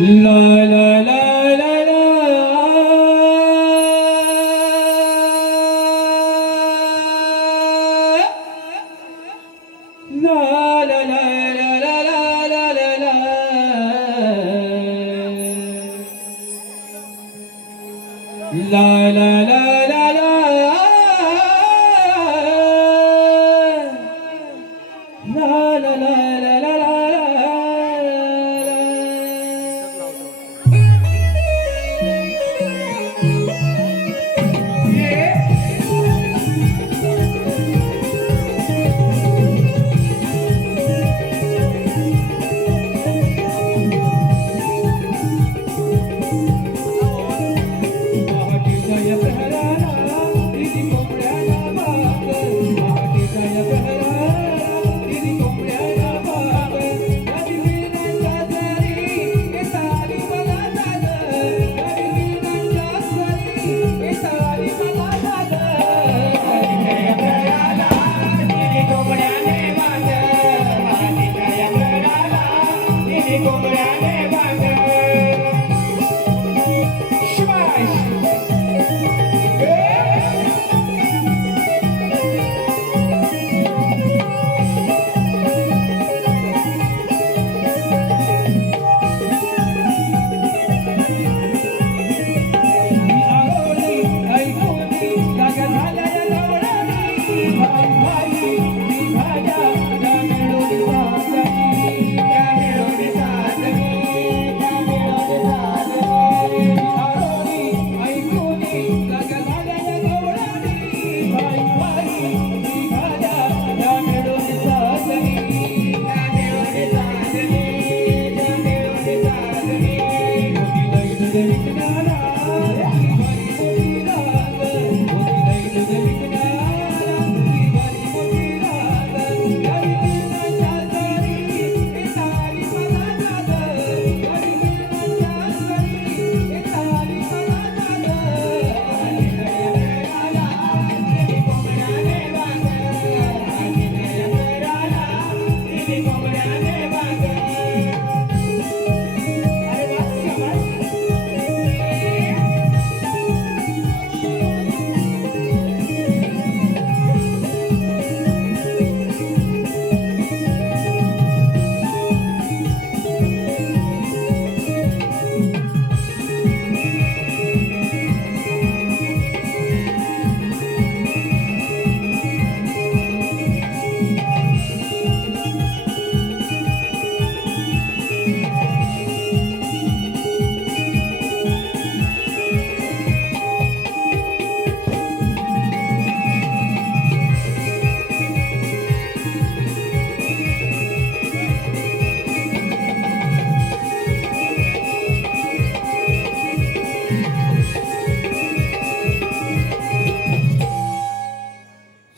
La la la la la. La la la la la la la la. La la la la la. La la la la la la.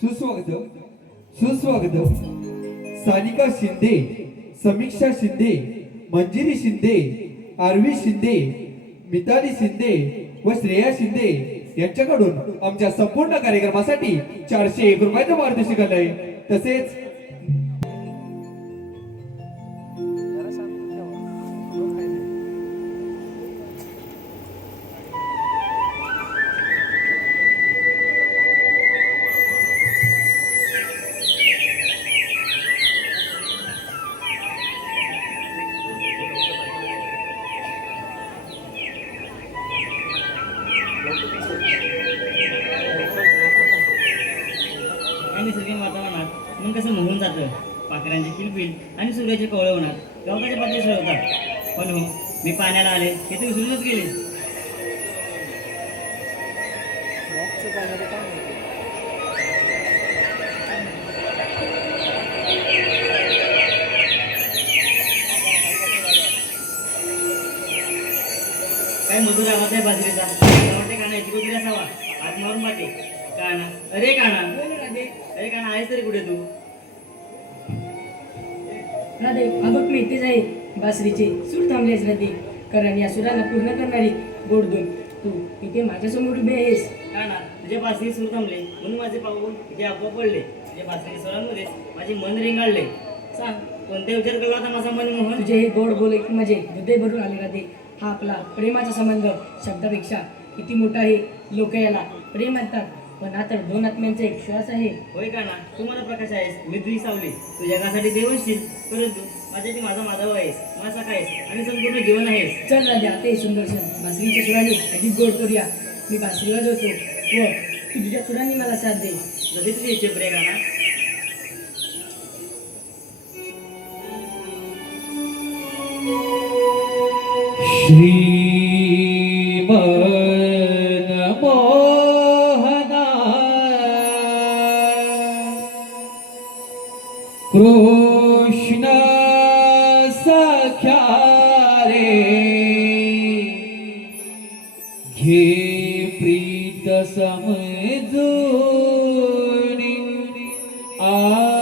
सुस्वागतम सुस्वागतम. सानिका शिंदे, समीक्षा Shinde, Manjiri Shinde, RV Shinde, Mithali Shinde व श्रेया शिंदे यांच्याकडून आमच्या संपूर्ण कार्यक्रमासाठी 401 रुपयाचं पारितोषिक आलंय. तसेच नैसर्गिक वातावरणात मन कसं मोहून जातं. पाखरांची किलबिल आणि सूर्याचे कवळे होणार गवताचे पत्ते सरवतात. पण हो, मी पाण्याला आले हे ते विसरूनच गेले. काय मधुर आवाज आहे बाजरीचा. वाटते काना याची कुठे असावा. हात मारून वाटे काना. अरे काना, अरे काना, आहेस तरी कुठे तू? राधे, अगं मी इथेच आहे. बासरीचे सूर थांबलेच राधे, कारण या सुराला पूर्ण करणारी गोडधून तू इथे माझ्यासमोर उभी आहेस. काना, तुझे बासरी सूर थांबले म्हणून माझे पाऊल इथे आपोआप पडले. तुझ्या बासरी स्वरांमध्येच माझे मन रेंगाळले. सांग, कोणता विचार केला होता माझा मनमोहन? तुझे हे गोड बोल ऐकून माझे हृदय भरून आले राधे. हा आपला प्रेमाचा संबंध शब्दापेक्षा किती मोठा आहे. लोक याला प्रेम म्हणतात, पण हा तर दोन आत्म्यांचा एक श्वास आहे. होय का ना? तू मला प्रकाश आहेस, मी तुझी सावली. तू जगासाठी देवशील, परंतु माझ्यासाठी माझा माधव आहेस, माझा आहेस आणि संपूर्ण जीवन आहेस. चल राधे, आता हे सुंदर क्षण बासरीच्या सुराने अधिक गोड करूया. मी बासरी वाजवतो व तू तुझ्या सुरांनी मला साथ दे. जसे तुझी इच्छा प्रिय गाणा. श्रीमन्मोहना कृष्ण सख्या रे घे प्रीत समजून आता.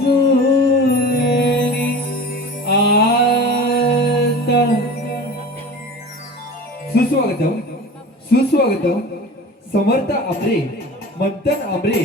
जुळली आता. सुस्वागतम सुस्वागतम समर्थ आमरे मंथन आमरे.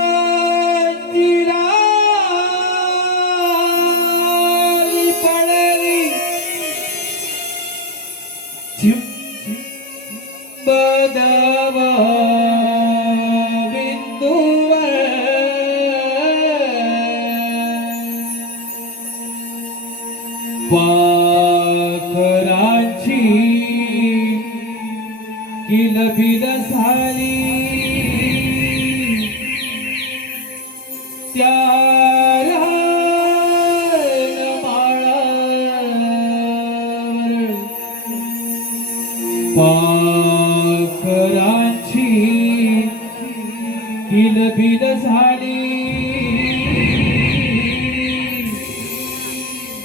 किरणाची लाली पडली चिंबदावा बिंदूवर पाखरांची किलबिल झाली त्या रानमाळावर पाखरांची किलबिल झाली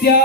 त्या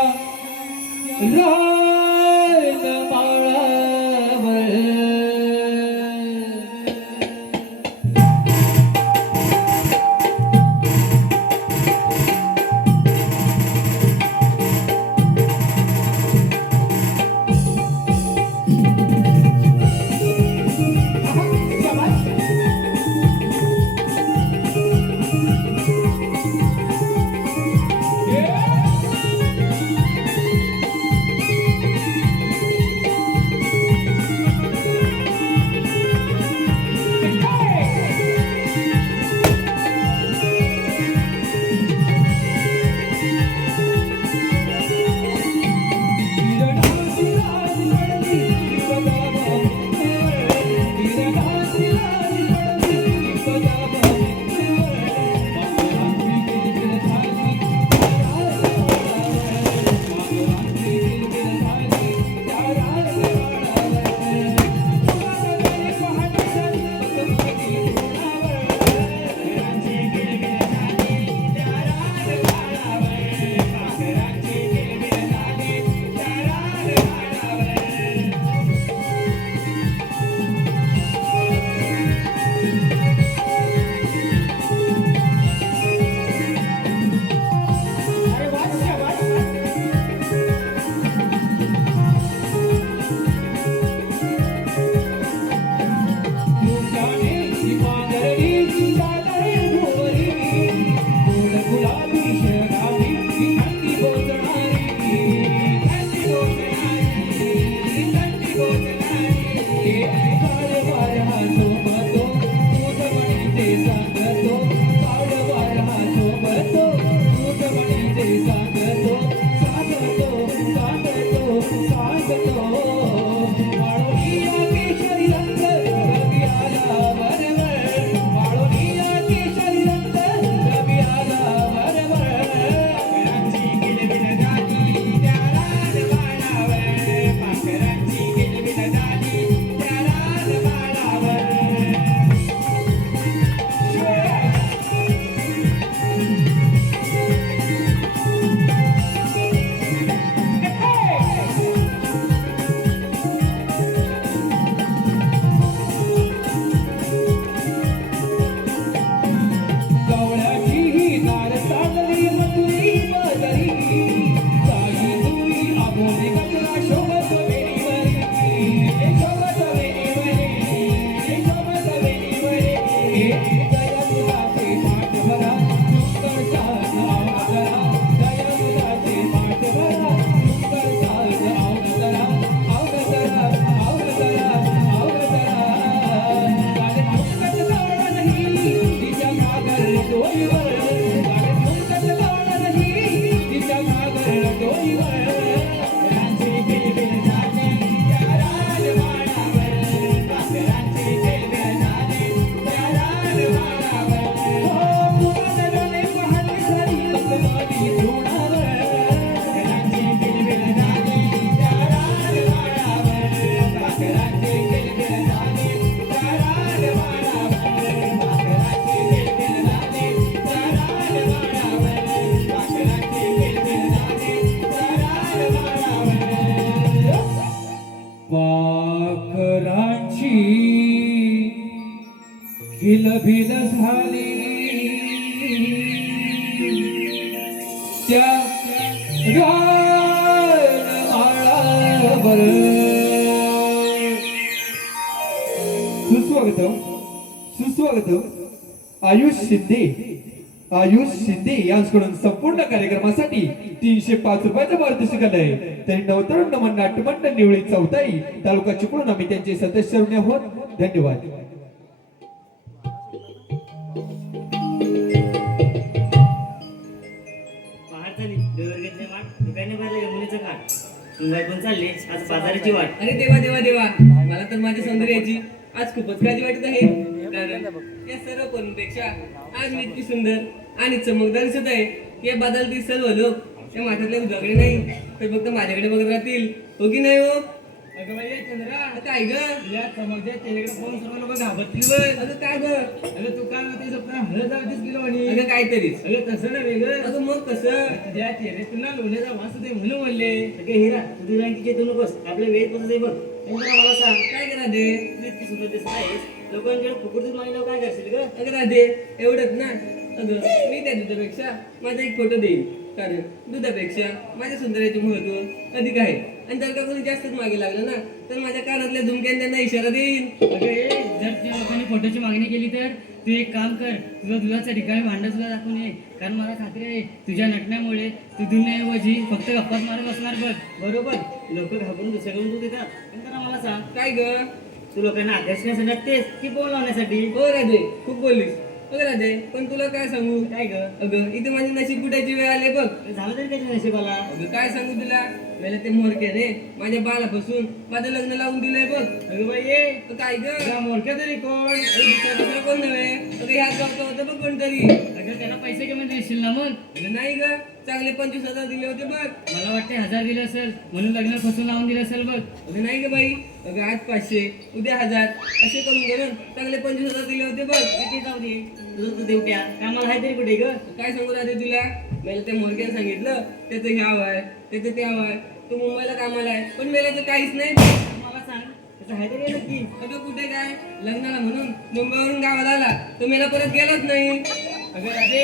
भिल भिल झाली त्या गाळमाळावर. सुस्वागतम सुस्वागतम. आयुष शिंदे यांच्याकडून संपूर्ण कार्यक्रमासाठी 305 रुपयाचं पारितोषिक आहे. तरी नवतरुण नमन नाट्यमंडळ निवळी चौथाई तालुका चिपळूण आम्ही त्यांचे सदस्य आहोत. धन्यवाद. पहाट झाली, देवर घेतले माठ, दुकाने भरले यमुनेचं घाट. सुंदर पण चालले आज बाजाराची वाट. अरे देवा देवा देवा, मला तर माझ्या सौंदर्याची आज खूपच काळजी वाटत आहे. कारण या सर्व पणपेक्षा आज मी इतकी सुंदर आणि चमकदार दिसत आहे. या बदलतील सर्व लोक त्या माठातले उजागडे नाही तर फक्त माझ्याकडे बघत राहतील. हो की नाही हो? अगं बाई चंद्रा, काय ग? या चमकत्या चेहऱ्याकडे पाहून सर्व लोक घाबरतील बघ. अगं काय ग? अगं तू काय म्हणते स्वप्न हळद जावतीस किलो आणि अगं काहीतरीच. अगं तसं ना वेगळं. अगं मग कसं? तुझ्या चेहऱ्यातून ना लोण्याचा वास होते म्हणून म्हणले. अगं हिरा, तुझी रंगी चेतू नकोस. आपल्या वेळ कसं आहे बघ. चंद्रा मला सांग, काय करा दे? तू इतकी सुंदर दिसत आहेस, लोकांकडे फुकट दूध मागल्यावर काय करशील ग? अगं राधे, एवढंच ना. अगं मी त्या दुधापेक्षा माझा एक फोटो देईन. कारण दुधापेक्षा माझ्या सौंदर्याचे महत्व अधिक आहे. आणि जर का कोणी जास्तच मागे लागलं ना तर माझ्या कानातल्या झुमक्याने त्यांना इशारा देईन. अगं ए, जर त्या लोकांनी फोटोची मागणी केली तर तू एक काम कर, तुझं दुधाचं ठिकाणी भांडं तुला दाखवून ये. कारण मला खात्री आहे तुझ्या नटण्यामुळे तू दुनियाऐवजी फक्त गप्पाच मारत असणार बघ. बरोबर, लोक घाबरून दुसऱ्याकडून दूध देतात. पण जरा मला सांग, काय ग? तू लोकांना आकर्षण्यासाठी नटतेस की बोल लावण्यासाठी? हो राधे, खूप बोललीस. अगं राधे, पण तुला काय सांगू? काय ग? अगं इथे माझी नशीब कुटायची वेळ आली बघ. झालं तरी काय नशिबाला? अगं काय सांगू तुला? मला ते मोरक्याने माझ्या बालापासून माझं लग्न लावून दिलंय बघ. अगं बाई ये तर काय ग? मोडक्या तरी कोण. दुसरं कोण नव्हे. अगं ह्याच गावचं होतं बघ कोणतरी. अगं त्याला पैसे कमी देशील ना मग? अगं नाही ग, चांगले 25,000 दिले होते बघ. मला वाटते 1000 दिले असेल म्हणून लग्न फसून लावून दिलं असेल बघ. अगं नाही ग बाई, अगं आज 500 उद्या 1000 असे करून करून चांगले 25,000 दिले होते बघ. किती जाऊ दे, तुझं तू देवट्या कामाला आहे तरी कुठे ग? काय सांगू राहते तुला? मला त्या मोरक्याने सांगितलं त्याचं हे हवं आहे, त्याचं ते हवं आहे. तू मुंबईला कामाला आहे पण मला तर काहीच नाही. मला सांग, त्याचं आहे तरी नक्की? अगं कुठे काय, लग्नाला म्हणून मुंबईवरून गावाला आला तो मला परत गेलाच नाही. अगं राधे,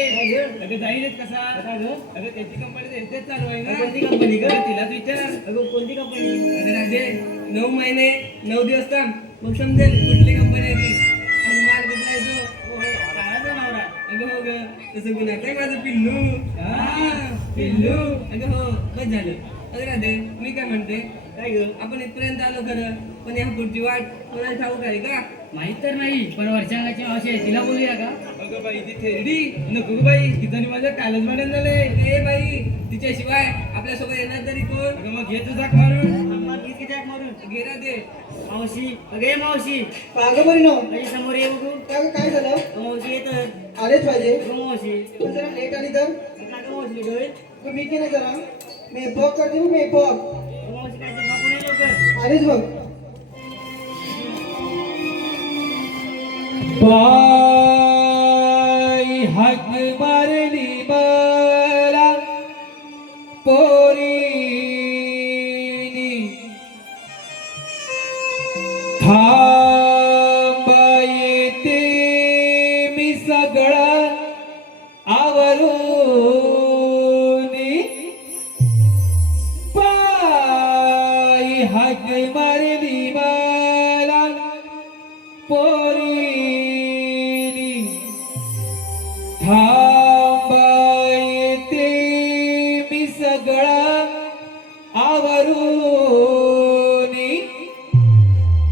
अगं जाईलच कसा. काय ग? अगं त्याची कंपनी त्यांच्याच चालू आहे ना. कोणती कंपनी ग? अगं तिलाच विचार. अगं कोणती कंपनी? अगं राजे, 9 महिने 9 दिवस थांब मग समजेल कुठली कंपनी आहे ती. आणि माल बदलायचो. काळाचा नवरा. अगं हो ग, तसं गुन्हा काय माझं पिल्लू. हा, पिल्लू. अगं हो, बस झालं. अगं राधे, मी काय म्हणते, काय ग? आपण इथपर्यंत आलो खरं पण या पुढची वाट कोणाला ठाऊक आहे का? माहित तर नाही, पण वरच्या अंगाची मावशी आहे तिला बोलूया का? अगं बाई ती थेरडी नको गं बाई, तिथं माझं कालच म्हणून झालंय. ए बाई, तिच्याशिवाय आपल्यासोबत येणार तरी कोण? अगं मग घे तुझा मारून. आम्हाला किती टॅक मारून. घे राधे. मावशी, अगे मावशी, अगं बरी नो माझ्या समोर ये बघू. काय झालं? मावशी येतं. आलेच पाहिजे मावशी, पण जरा लेट आली तर का मावशी डोळे? तू मी की नाही जरा मेकअप करते मग मेकअप मावशी काय ते बापू नाही लवकर. आलीच बघ. बाई हाक मारली मला पोरीनी, थांबा येते मी सगळं आवरूनी. बाई हाक मारली मला पोरीनी, थांबा येते मी सगळं आवरूनी.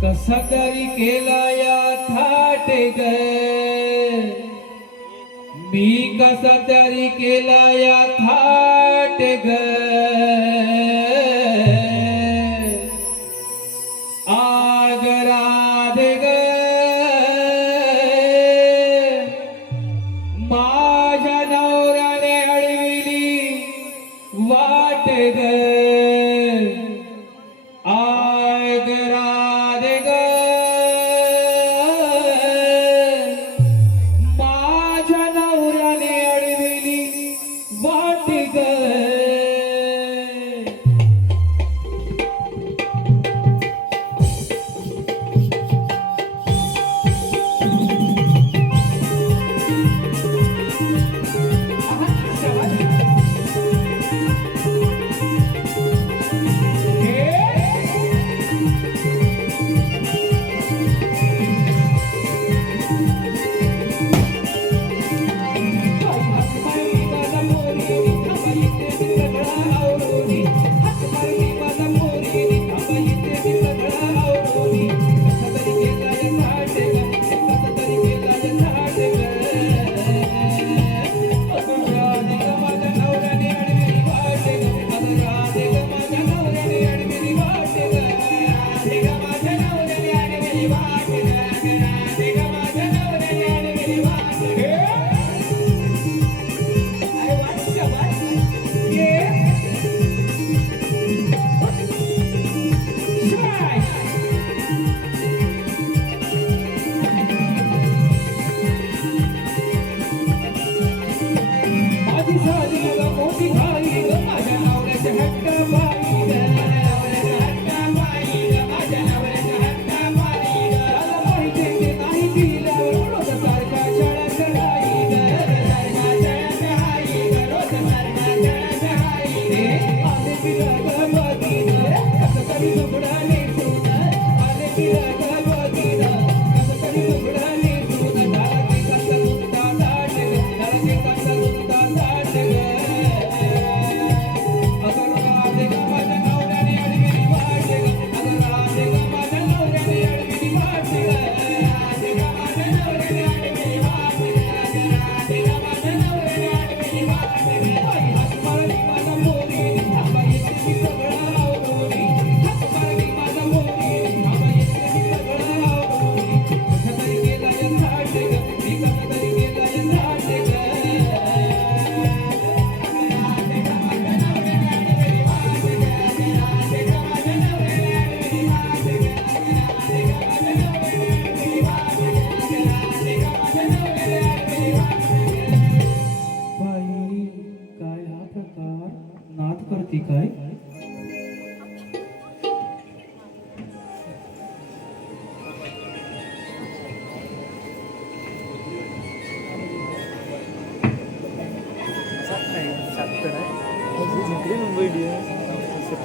कसा तरी केला या थाट ग, मी कसा तरी केला या थाट ग. आगराधे ग, माझ्या नवऱ्याने अडविली वाट ग. आगराधे ग, माझ्या नवऱ्याने अडविली वाट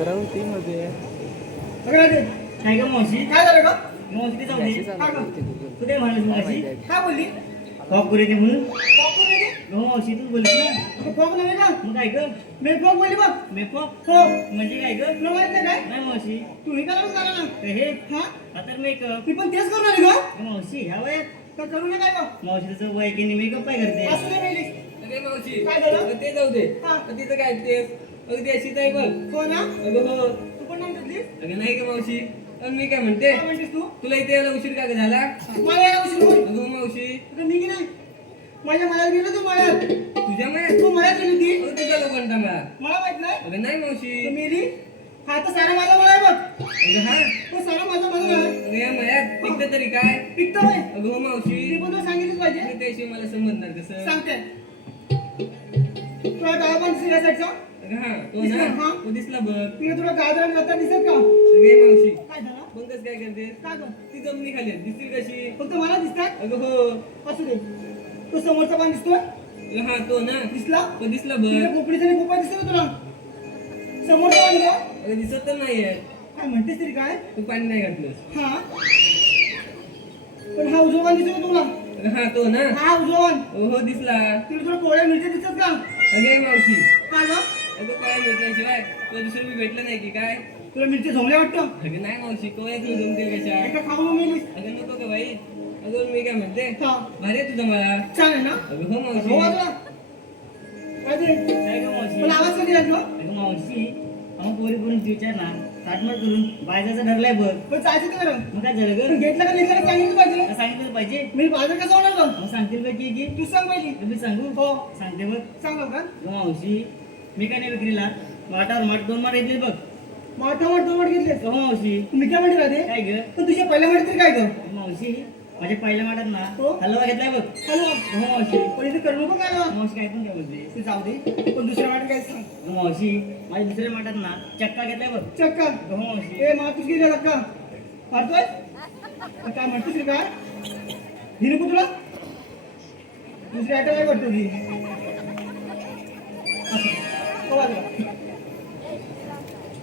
बघा ते. काय ग मावशी काय झालं का मावशी ते जाऊ दे काय गं? तू काय म्हणालीस मावशी काय बोलली कॉक करू दे म्हणून फॉक बोलली ती? हो मावशी तू बोललीस ना अगं, फॉक नव्हे का मग काय ग मी फॉक बोलली बघ मेकअप हो म्हणजे काय ग तुला माहित नाही काय नाही मावशी तुम्ही करा करा ना हे हा आता मेकअप ती पण तेच करणार आहे का मावशी ह्या वयात तर करू नये काय गं? मावशीचं वय की मेकअप काय करते असं नाही मेली अरे मावशी काय झालं? अगं ते जाऊ दे हा. अगं तिथं काय ते अगदी अशीच आहे बघ हो ना अगं हो तू पण नाही घेतलीस अगं नाही का मावशी अगं मी काय म्हणते काय म्हणतेस तू तुला इथे यायला उशीर का ग झाला मला यायला उशीर होईल अगं हो मावशी अगं मी की नाही माझ्या मळ्यात गेलो तू मळ्यात तुझ्या मायात तू मळ्यात गेली होती अगं तुझा लोकांना मला मला माहित नाही अगं नाही मावशी तू मेली हा तर सारा माझा मळा आहे बघ अगं हा तो सारा माझा मळा आहे अगं या मयात पिकतं तरी काय पिकतं होय अगं हो मावशी ती पण तुला सांगितलंच पाहिजे अगं त्याशिवाय मला समजणार कसं सांगते तुला डावा पण दिसेल या साईडचा अगं हा तो दिसला, ना हा? तो दिसला बघ तिने तुला गाजर जाता दिसत का अगं ये मावशी काय झालं पंकज काय करते काय गं? ती जमिनी खाली आहे. दिसतील कशी फक्त मला दिसतात अगं हो असू दे तो समोरचा पान दिसतोय अगं हा तो ना दिसला तो दिसला बघ तिथे पोपडीचा आणि पोपा दिसतो तुला समोरचा पान का अगं दिसत तर नाहीये काय म्हणतेस तरी काय तू पाणी नाही घातलंस हा पण हा उजवा पान दिसतो तुला अगं हा तो ना हा उजवा पान हो हो दिसला तिथे तुला पोळ्या मिरच्या दिसतात का अगं ये मावशी का गं? अगं काय भेटल्याशिवाय तुला दुसरं मी भेटलं नाही की काय तुला मिरची झोंबल्या वाटतं अगं नाही मावशी कोवळ्यात मी जमतील कशा एका खाऊन मेलीस अगं नको का बाई अगं मी काय म्हणते हा भारी आहे तुझं मला छान आहे ना अगं हो हो मावशी वाजवा काय ते काय ग मावशी पण आवाज कधी येतो अगं मावशी अहो पोरी पोरून विचार ना ताटमट करून बायजाचं ठरलाय बघ पण जायचं ते बरं मग काय झालं पण ग घेतलं का घेतलं का सांगितलं पाहिजे का सांगितलं पाहिजे मी बाजार कसा होणार गं मग सांगतील का की तू सांग पहिली तुम्ही सांगू हो सांगते बघ सांग बघ का ग मावशी मी काय नाही विक्रीला वाटावर माठ 2 माठ येतील बघ माठावर दोन घेतले ग मावशी तुम्ही काय म्हणते राहते काय ग पण तुझ्या पहिल्या माठी तरी काय गं मावशी माझ्या पहिल्या माठात ना हो. हलवा घेतलाय बघ हॅलो ग मावशी पण इथे करू नको काय गं? मावशी काय पण काय बोलते ते जाऊ दे पण दुसऱ्या वाट काय सांग ग मावशी माझ्या दुसऱ्या माठात ना चक्का घेतलाय बघ चक्का ग मावशी ए मा तुझ गेला धक्का मारतोय तर काय म्हणतोस रे काय ही नको तुला दुसरी आयटम काय करतो ती असं. हो, वाजवा.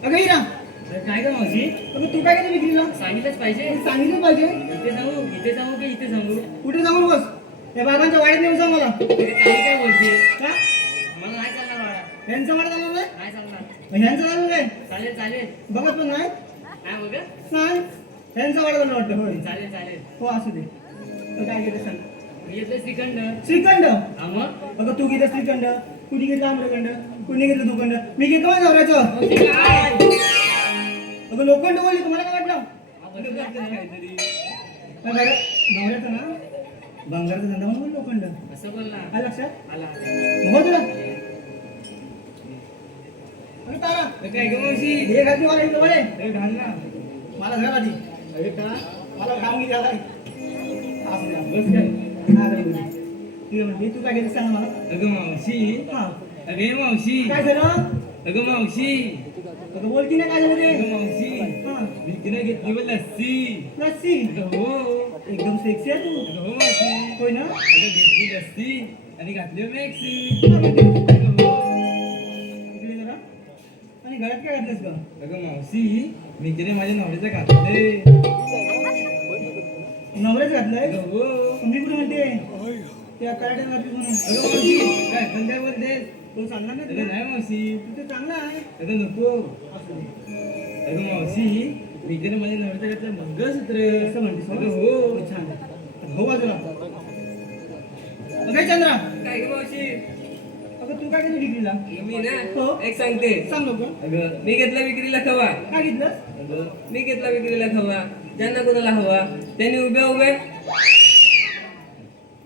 अगं हिरा तर काय ग मावशी अगं तू काय केलं विक्रीला सांगितलंच पाहिजे सांगितलं पाहिजे इथे सांगू की इथे सांगू कुठे जाऊन बस त्या बाबांच्या वाड्यात नेऊन जा मला अरे काही काय बोलते का मला नाही चालणार बाळा ह्यांचं मला जाणार नाही नाही चालणार ह्यांचं जाणार काय चालेल चालेल बघत पण नाही काय बघ नाही ह्यांचं वाडा झालं वाटतं होय चालेल चालेल हो असू दे तर काय केलं सांग मी येतोय श्रीखंड श्रीखंड हा मग अगं तू घेतलं श्रीखंड कुणी घेतलं आम्रखंड कुणी घेतलं दुखंड मी घेतो माझ्या नवऱ्याचं मावशी काय अगं लोखंड बोलली तुम्हाला काय वाटलं काहीतरी काय बरं नवऱ्याचं ना बंगारचा धंदा म्हणून लोखंड असं बोल ना काय लक्षात आला हो तुला अरे तारा काय ग मावशी हे घातली मला इथं वळे अरे घाल ना मला घर आधी अरे का मला काम घे झालाय असं द्या. बस काय हा, घरी बोलली. ती म्हणते तू काय घेतलं सांग मला अगं मावशी हा अगे मावशी काय झालं अगं मावशी अगं बोल की नाही काय झालं अगं ते मावशी हा विकने घेतली व लस्सी लस्सी अगं हो एकदम सेक्सी आहे तू अगं हो मावशी होय ना अगं घेतली लस्सी आणि घातली मॅक्सी काय म्हणते? अगं हो इकडे जरा आणि घरात काय घातलंस का अगं मावशी मी तिने माझ्या नवऱ्याचं घातलंय नवऱ्याच घातलंय अगं हो मी कुठे म्हणते त्या कराटे घातली म्हणून अगं मावशी काय पण काय बोलतेस तो चांगला नाही अगं तुला? नाही मावशी तू तर चांगला आहे अगं नको असू दे. अगं मावशी मी तिने माझ्या नवऱ्याचं घातलं मंगळसूत्र असं म्हणतेस अगं हो हो, छान आहे. हो बाजूला अगं चंद्रा काय ग मावशी अगं तू काय केलं डिग्रीला मी हो. ना एक सांगते सांग लोक अगं मी घेतला विक्रीला खवा काय घेतलं अगं मी घेतला विक्रीला खवा ज्यांना कोणाला हवा त्यांनी उभ्या उभ्या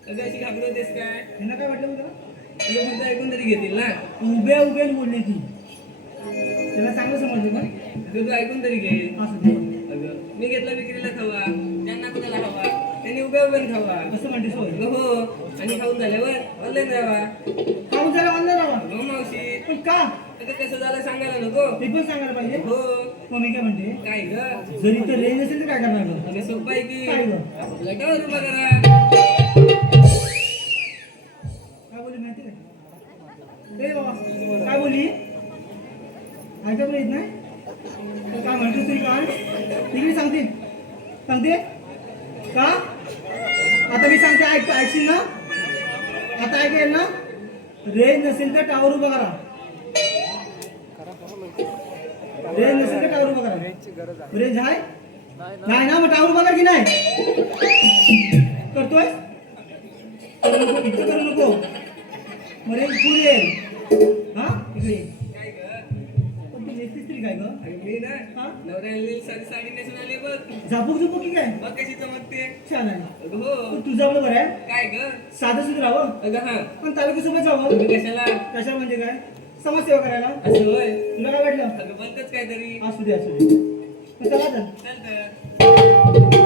अगं अशी घाबरवतेस काय त्यांना काय वाटलं तुला अगं पुढचं ऐकून तरी घेतील ना उभ्या उभ्या बोलली ती त्याला चांगलं समजलं का अगं तू ऐकून तरी घे असं दे अगं मी घेतला विक्रीला खवा ज्यांना कोणाला हवा त्यांनी उभ्या उभ्या खावा असं म्हणतेस होय अगं हो आणि खाऊन झाल्यावर ऑनलाईन जावा खाऊन त्याला आणलं राहा हो मावशी पण का अगं कसं झालं सांगायला नको ते पण सांगायला पाहिजे हो मग मी काय म्हणते काय ग जरी तर रेंज असेल तर काय करणार गं? अगं सोपं आहे की काय ग? लटावर उभा करा काय बोलली माहिती काय ए बाबा काय बोलली ऐका पण येत नाही तर काय म्हणतोस तरी काय तिकडे सांगते सांगते का आता मी सांगते ऐकशील ना आता ऐकेल ना रेंज नसेल तर टावर उभा करा रेंज नसेल तर टावर उभा करा रेंज आहे नाही ना मग टावर उभा कर की नाही करतोय करू नको इतकं करू नको मग रेंज फुल येईल हा इकडे पण तू नेसतीस तरी काय ग मी ना हा? नवऱ्याला साडी नेसून आले बघ झापूक झुपूक की काय बघ कशी चमकते छान आहे अगं हो पण तुझं आपलं बरं आहे काय ग साधं सुद्धा राहावं अगं हा पण तालुक्यासोबत जावं तुम्ही कशाला कशा म्हणजे काय समाजसेवा करायला असं होय तुला काय वाटलं अगं बघच काहीतरी असू दे असू दे मग चला तर चल तर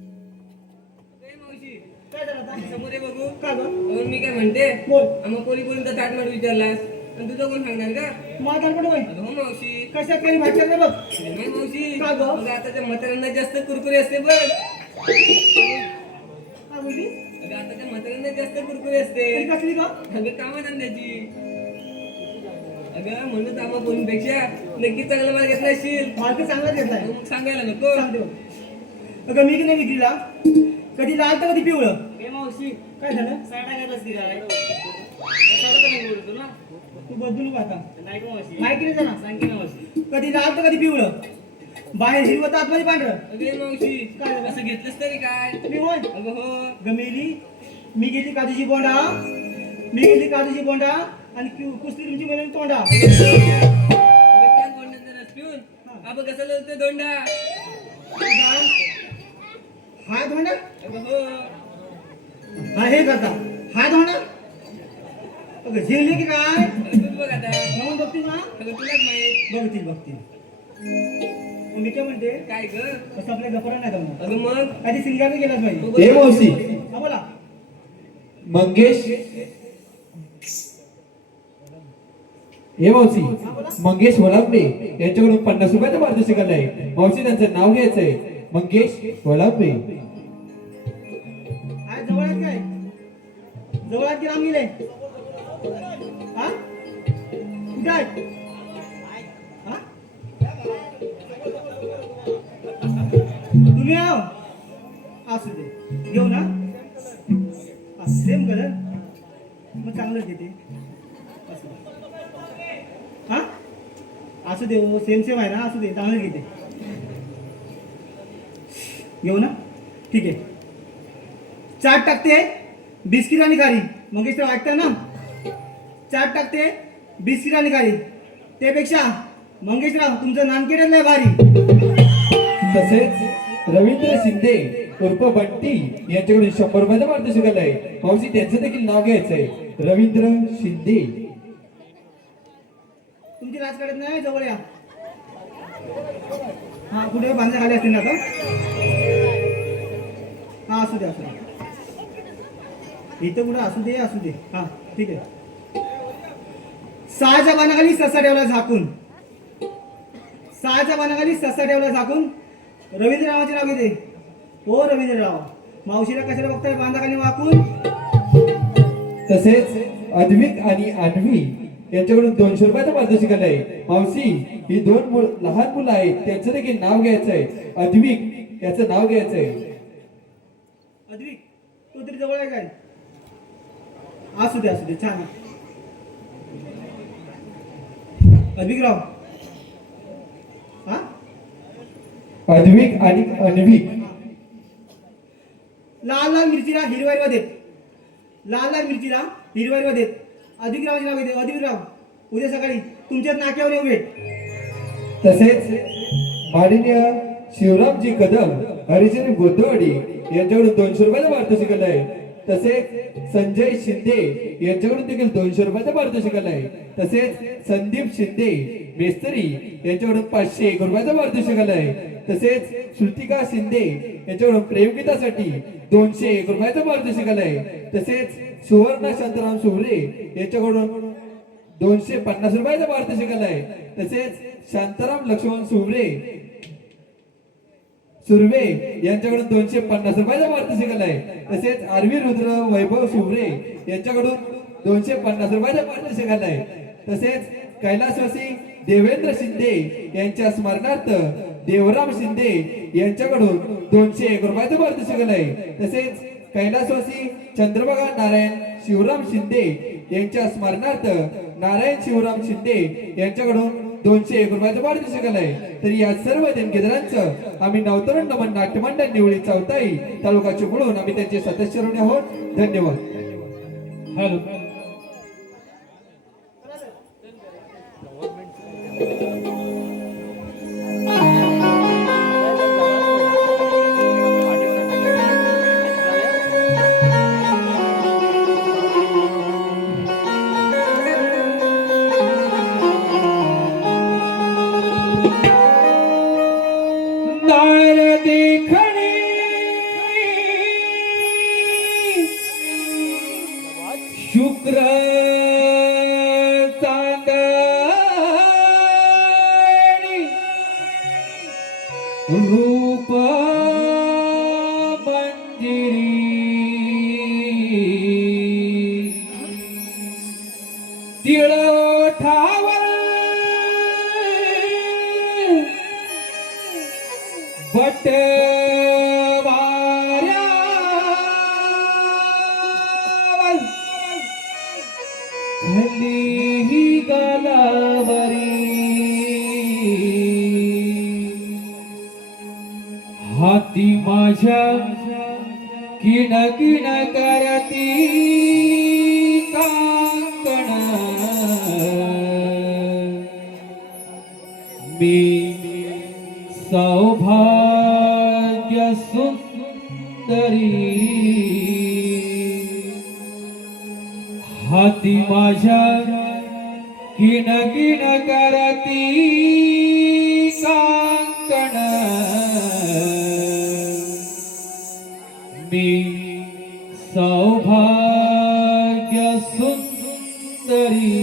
ए, मावशी काय झालं आता समोर ये बघू का ग अगं मी काय म्हणते बोल आम्हा कोणी कोणीचा ताटमाट विचारलास आणि तुझं कोण सांगणार का मला तालपट होय अगं हो मावशी कशात काही भाषा नाही बघ नाही मावशी का गं? अगं आताच्या म्हाताऱ्यांना जास्त कुरकुरे असते बघ काय बोलली अगं आताच्या म्हाताऱ्यांना जास्त कुरकुरे असते तरी कसली का अगं कामधंद्याची अगं म्हणून आम्हा कोणीपेक्षा नक्की चांगला माल घेतला असशील मार्क चांगला घेतलाय मग सांगायला नको सांगते बघ. अगं मी की नाही विक्रीला कधी लाल तर कधी पिवळं ए मावशी काय झालं साडा घालत फिरायला तुला तू बदलू नको आता नाही का मावशी माहिती नाही जरा सांग की ना मावशी कधी लाल तर कधी पिवळं बाहेर हिरवं तर आतमध्ये पांढरं अगे मावशी काय झालं? असं घेतलंस तरी काय मी होय अगं हो गमेली मी घेतली काजूची बोंडा मी घेतली काजूची बोंडा आणि कुस्ती तुमची म्हणून तोंडा अगं त्याच बोंडाचा रस पिऊन आपण कसं लढतोय दोंडा हा धोंडा अगं हो हा हे करता हा धोंडा अगं झेलली की काय अगं तूच बघ आता म्हणून बघतील ना अगं तुलाच माहित बघतील बघतील मग मी काय म्हणते काय ग कसं आपल्या गप्पा नाही जमणार अगं मग आधी सिंगार गेलाच पाहिजे तू ए मावशी हा बोला मंगेश हे मावशी मंगेश वलांबे यांच्याकडून 50 रुपयाचा पारितोषिक आहे मावशी त्यांचं नाव घ्यायचंय मंगेश वलांबे आहे जवळ आहेत काय जवळ आहेत की लांब गेले हा कुठे आहेत हा तुम्ही आहो असू दे घेऊ ना सेम कलर मग चांगलंच घेते असू दे. हा असू दे हो सेम सेम आहे ना असू दे चांगलंच घेते घेऊ ना ठीक आहे चाट टाकते बिस्किट आणि खारी मंगेश तर वाटतं ना चाट टाकते बिस्किट आणि खारी त्यापेक्षा मंगेशराव तुमचं नानकेटच लय भारी तसेच रवींद्र शिंदे उर्फ बंटी यांच्याकडून 100 रुपयाचा पारितोषिक आहे मावशी त्यांचं देखील नाव घ्यायचंय रवींद्र शिंदे तुमची लाच काढत नाही जवळ या हा कुठे बांधण्या खाली असतील ना आता हा असू दे इथं कुठं असू दे हा ठीक आहे 6च्या पानाखाली ससा ठेवला झाकून 6च्या पानाखाली ससा ठेवला झाकून रवींद्ररावांचे नाव घेते हो रवींद्रराव मावशीला कशाला बघताय बांधाखाली वाकून तसेच अद्विक आणि अन्वी यांच्याकडून 200 रुपयाचा पारितोषिक आहे मावशी ही लहान मुलं आहेत त्यांचं देखील नाव घ्यायचंय अद्विक याचं नाव घ्यायचंय अद्विक तो तरी जवळ आहे काय असू दे छान अद्विकराव हा अद्विक आणि अन्विक लाल मिरचीला हिरवाईवर देत लाल मिरचीला हिरवाईवर देत अद्विकरावांचे नाव घेते अद्विकराव उद्या सकाळी तुमच्याच नाक्यावर येऊ भेट तसेच माननीय शिवरामजी कदम हरिचंद्र गोदवाडी यांच्याकडून 200 रुपयाचा पारितोषिक आहे तसेच संजय शिंदे यांच्याकडून देखील 200 रुपयाचा पारितोषिक आहे तसेच संदीप शिंदे मेस्तरी यांच्याकडून 501 रुपयाचा पारितोषिक आहे तसेच श्रुतिका शिंदे यांच्याकडून प्रेमगीतासाठी 201 रुपयाचं पारितोषिक आलंय. तसेच सुवर्ण शांताराम सुवरे यांच्याकडून 250 रुपयाचं पारितोषिक आलंय. तसेच शांताराम लक्ष्मण सुर्वे यांच्याकडून 250 रुपयाचं पारितोषिक आलंय. तसेच आरवी रुद्र वैभव सुवरे यांच्याकडून 250 रुपयाचं पारितोषिक आलंय. तसेच कैलासवासी देवेंद्र शिंदे यांच्या स्मरणार्थ देवराम शिंदे यांच्याकडून 201 रुपयाचं पारितोषिक आलंय. तसेच कैलासवासी चंद्रभागा नारायण शिवराम शिंदे यांच्या स्मरणार्थ नारायण शिवराम शिंदे यांच्याकडून 201 रुपयाचं पारितोषिक आलंय. तर या सर्व देणगीदारांचं आम्ही नवतरुण नमन नाट्यमंडळ निवळी चौथाई तालुका चिपळूण आम्ही त्यांचे सदस्य ऋणी आहोत. धन्यवाद. हॅलो दार देखणे शुक्र चांदणी रूप मंजिरी तिळ ओठावर बट खाली गालावरी हाती माझ्या किण किण करती कांकण मी सौभाग्य सुंदरी हाती माझ्या किण किण करती कांकण मी सौभाग्य सुंदरी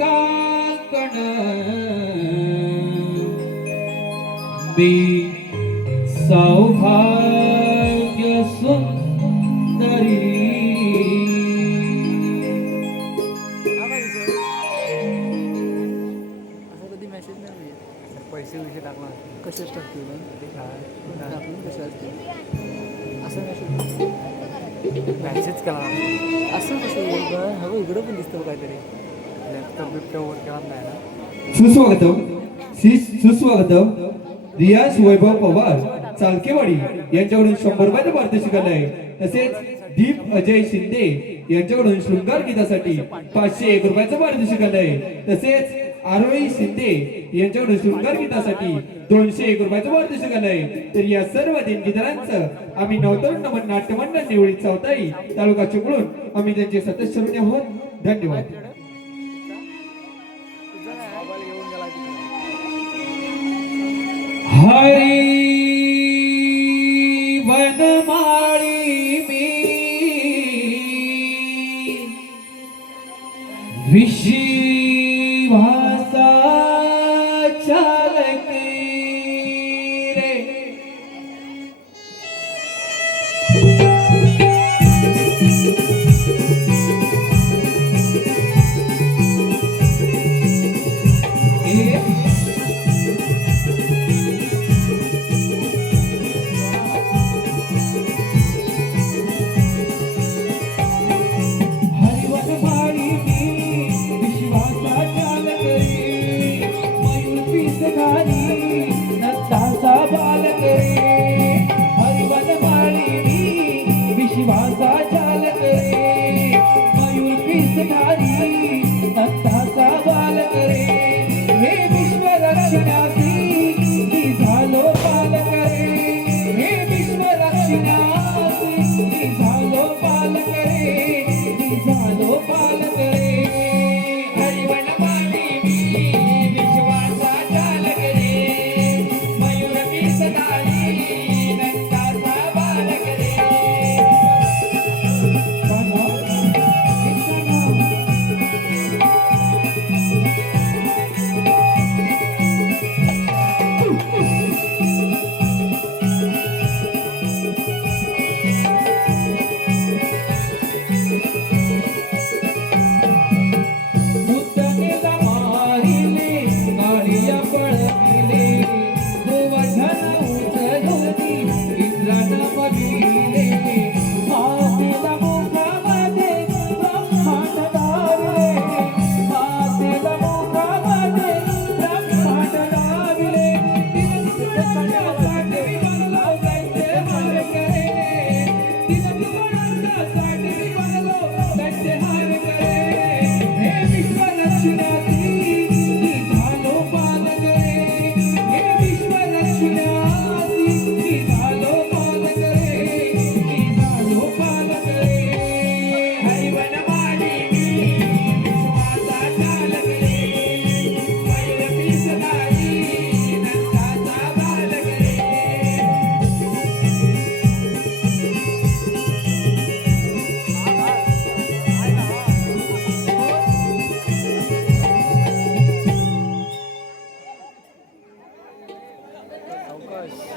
काकण मी सौभाग्य सुंदरी पैसे विषय टाकला कसेच टाकते टाकून कसे असते असं मॅसेज केला असं कसं हवं इकडं पण दिसतं काहीतरी लॅपटॉप बिपटॉप वर केला नाही ना सुस्वागतम रियाज वैभव पवार चालकेवाडी यांच्याकडून 100 रुपयाचं पारितोषिक आहे. तसेच दीप अजय शिंदे यांच्याकडून शृंगार गीतासाठी 501 रुपयाचं पारितोषिक आहे. तसेच आरोही शिंदे यांच्याकडून शृंगार गीतासाठी 201 रुपयाचं पारितोषिक आहे. तर या सर्व देणगीदारांचं आम्ही नवतरुण नमन नाट्य मंडळ निवडी चौथाई तालुका चिपळूण आम्ही त्यांचे सदस्य आहोत. धन्यवाद. हरी वनमाळी मी विशिवासा चालके रे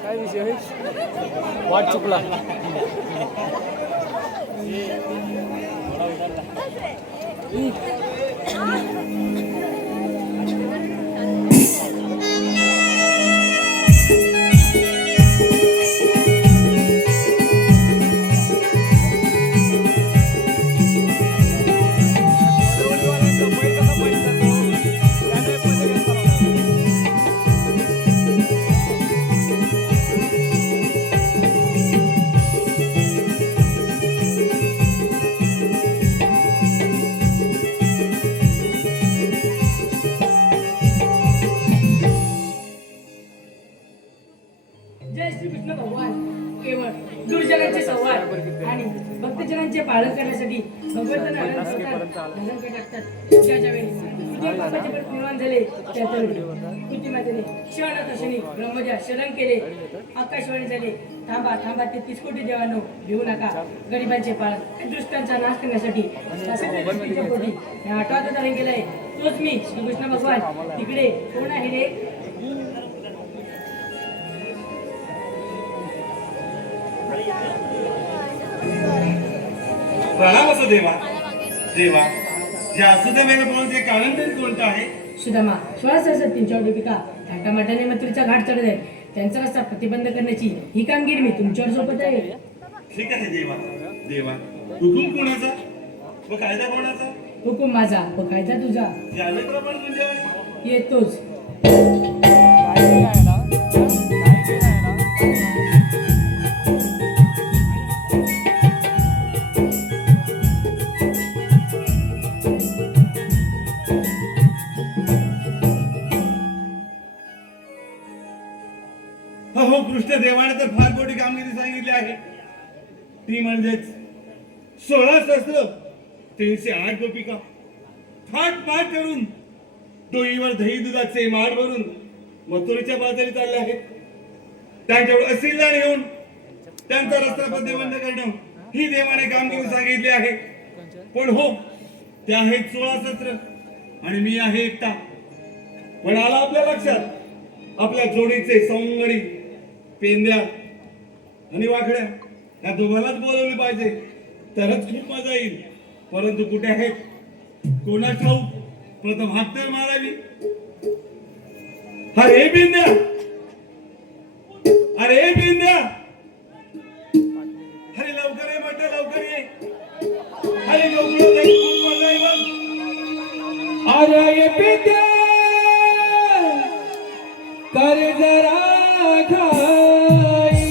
काय विषय वाट चुकला जय श्री कृष्ण भगवान केवळ दुर्जनांचे संवाद आणि भक्तजनांचे पालन करण्यासाठी भगवान सर्वजण आनंद होतात, धनंजय टाकतात. त्याच्या वेळी तुझे बाबाचे पण निर्माण झाले त्याच्या वेळी तुझी माझ्याने क्षणातक्षणी ब्रह्मजा शरण केले, आकाशवाणी झाले. थांबा थांबा 33 कोटी देवांनो, भिवू नका गरिबांचे पाळत दुष्टांचा नाश करण्यासाठी पोटी या 8वाचं धारण केलंय. तोच मी श्रीकृष्ण भगवान. तिकडे कोण आहे रे? प्रणाम असो देवा. देवा या असुदेवाला बोलते कारण तरी कोणतं आहे? सुदामा 16 सरस्वतींच्या दीपिका थाटामाटाने मथुरेचा घाट चढत आहे. त्यांचा रस्ता प्रतिबंध करण्याची ही कामगिरी मी तुमच्यावर सोपत आहे. ठीक आहे देवा. देवा हुकूम कोणाचा व कायदा कोणाचा? हुकुम माझा व कायदा तुझा. यादप्रमाणे तुझ्यावर येतोच. हो कृष्ण देवाने तर फार मोठी कामगिरी सांगितली आहे. ती म्हणजेच 16 शस्त्र 308 गोपिका थाट पाट करून डोईवर दही दुधाचे माठ भरून मथुरेच्या बाजारी चालले आहेत. त्यांच्यावर असिल्ला नेऊन त्यांचा रस्ता प्रतिबंध करणं ही देवाने कामगिरी सांगितली आहे. पण हो ते आहेत 16 शस्त्र आणि मी आहे एकटा. पण आला आपल्या लक्षात आपल्या जोडीचे सवंगडी पेंद्या आणि वाकड्या या दोघांनाच बोलवले पाहिजे तरच खूप मजा येईल. परंतु कुठे आहेत कोणा ठाऊक. प्रथम हात तर मारावी. अरे पेंद्या, अरे पेंद्या, अरे लवकर ये म्हटलं, लवकर ये. अरे लवकर खूप मजा आहे बघ. अरे ये पित्या कर जरा घाई.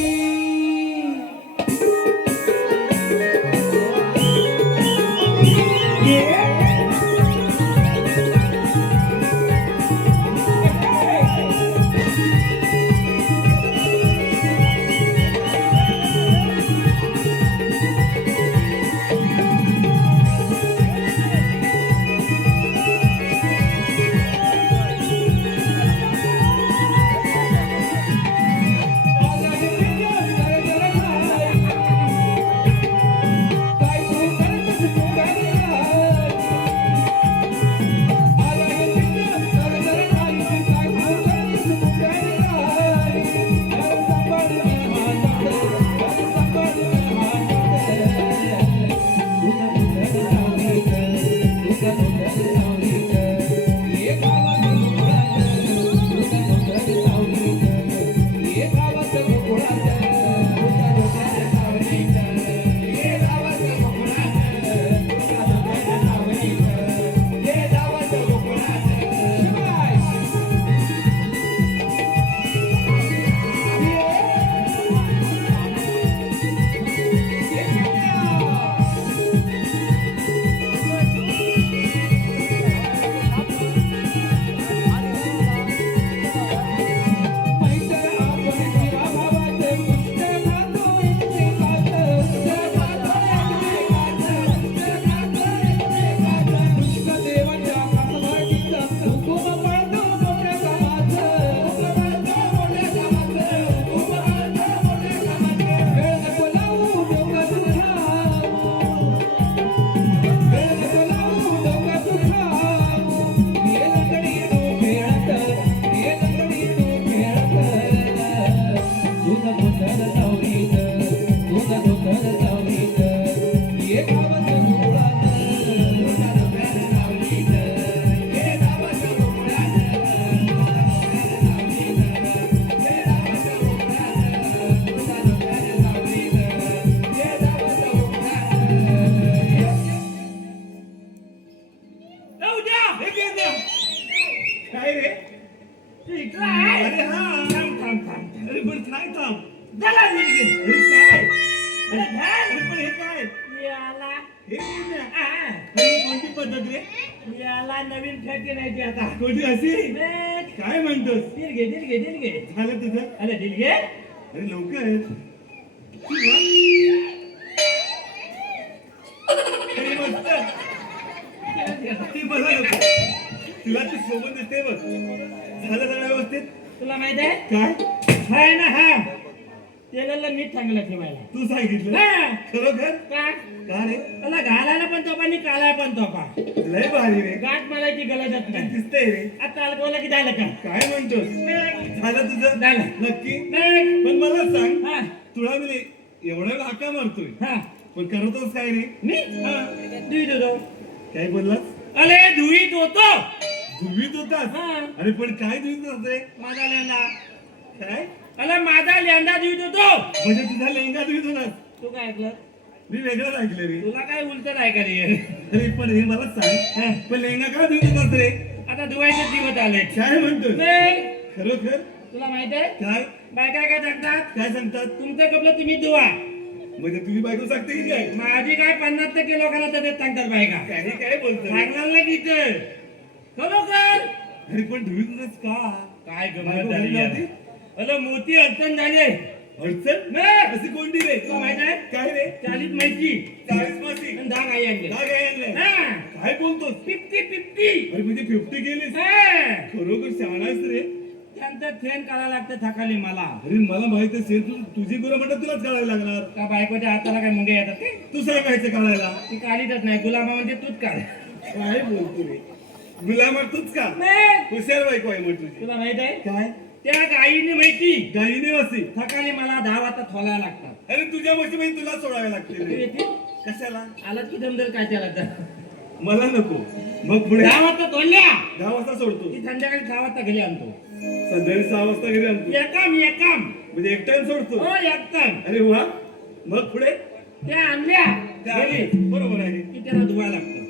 काय रे? अरे हा थांब थांब थांब. अरे पण काय थांब. चला अरे काय? अरे ध्यान. अरे पण हे काय? याला हे ही कोणती पद्धत रे? याला नवीन फेटे नाही ते आता. कोणती अशी? बघ. काय म्हणतोस? दिल घे. झालं तुझं? अरे दिल घे. अरे लवकर. अरे मस्त ती मला नको. तुला ती सोबत दिसते बघ. झालं सगळं व्यवस्थित. तुला माहित आहे काय हाय ना हा तेलाला नीट चांगलं ठेवायला तू सांगितलं हा. खरोखर का का रे मला घालायला पण तोपा आणि कालाय पण तोपा लय भारी रे. गाठ मारायची गरजच नाही दिसतंय रे. आता अल्कोला की झालं का काय म्हणतोस झालं तुझं झालं. नक्की नाही. पण मला सांग हा. तुला मी एवढा हाका मारतोय हा. पण करतोस काय रे मी धुईत होतो काय बोललास अरे धुईत होतो धुवीत होतास हा. अरे पण काय धुवीत होते माझा लेंडा काय अरे माझा लेंडा धुईत होतो म्हणजे तुझा लेंगा धुवीत होणार तू काय ऐकलं मी वेगळंच ऐकलं रे तुला काय उलट आहे का रे अरे पण हे मला सांग पण लेंगा का धुवीत होतात रे आता धुवायचे दिवस आले काय म्हणतोस नाही. खरोखर तुला माहित आहे काय बायका काय सांगतात काय सांगतात तुमचं कपडे तुम्ही धुवा म्हणजे तुझी बायको सांगते की काय माझी काय 50% लोकांना तर देत सांगतात बायका काही काय बोलतोय सांगणार ना की इथं. खरोखर अरे पण धुवीत होतास का काय बायको गमत घरी झाली यार. नव्हती? अरे मोठी अडचण झाली अडचण नाही. अशी कोणती रे तुला माहित आहे काय रे 40 म्हैशी 40 मासी आणि 10 गाई आणल्या काय काय आणलंय हा. काय बोलतोस 50 अरे म्हणजे 50 गेलीस हा. खरोखर शहाणाच रे त्यांचं थेन काढायला लागतं थकाली मला अरे मला माहित असेल तुझी गुरं म्हणतात तुलाच काढायला लागणार का बायकोच्या हाताला काय मुंगे येतात ते तू सांगायचं काढायला ती काढीतच नाही गुलाबा म्हणजे तूच काढ काय बोलतो रे गुलाम तूच का नाही. हुशार बायको आहे मग तुझी तुला माहित आहे काय त्या गायीने माहिती गाईने वासी थकाली मला 10 वाजता थोलायला लागतात अरे तुझ्या गोष्टी म्हणजे तुला सोडावे लागते तू रे. येते कशाला आलात की दमदर काय त्याला तर मला नको मग पुढे 10 वाजता थोडल्या 10 वाजता सोडतो ती संध्याकाळी 6 वाजता घरी आणतो संध्याकाळी 6 वाजता घरी आणतो एकाम म्हणजे एक टाइम सोडतो हो एकदम अरे वा मग पुढे त्या आणल्या त्या घरी बरोबर आहे की त्याला धुवायला लागतं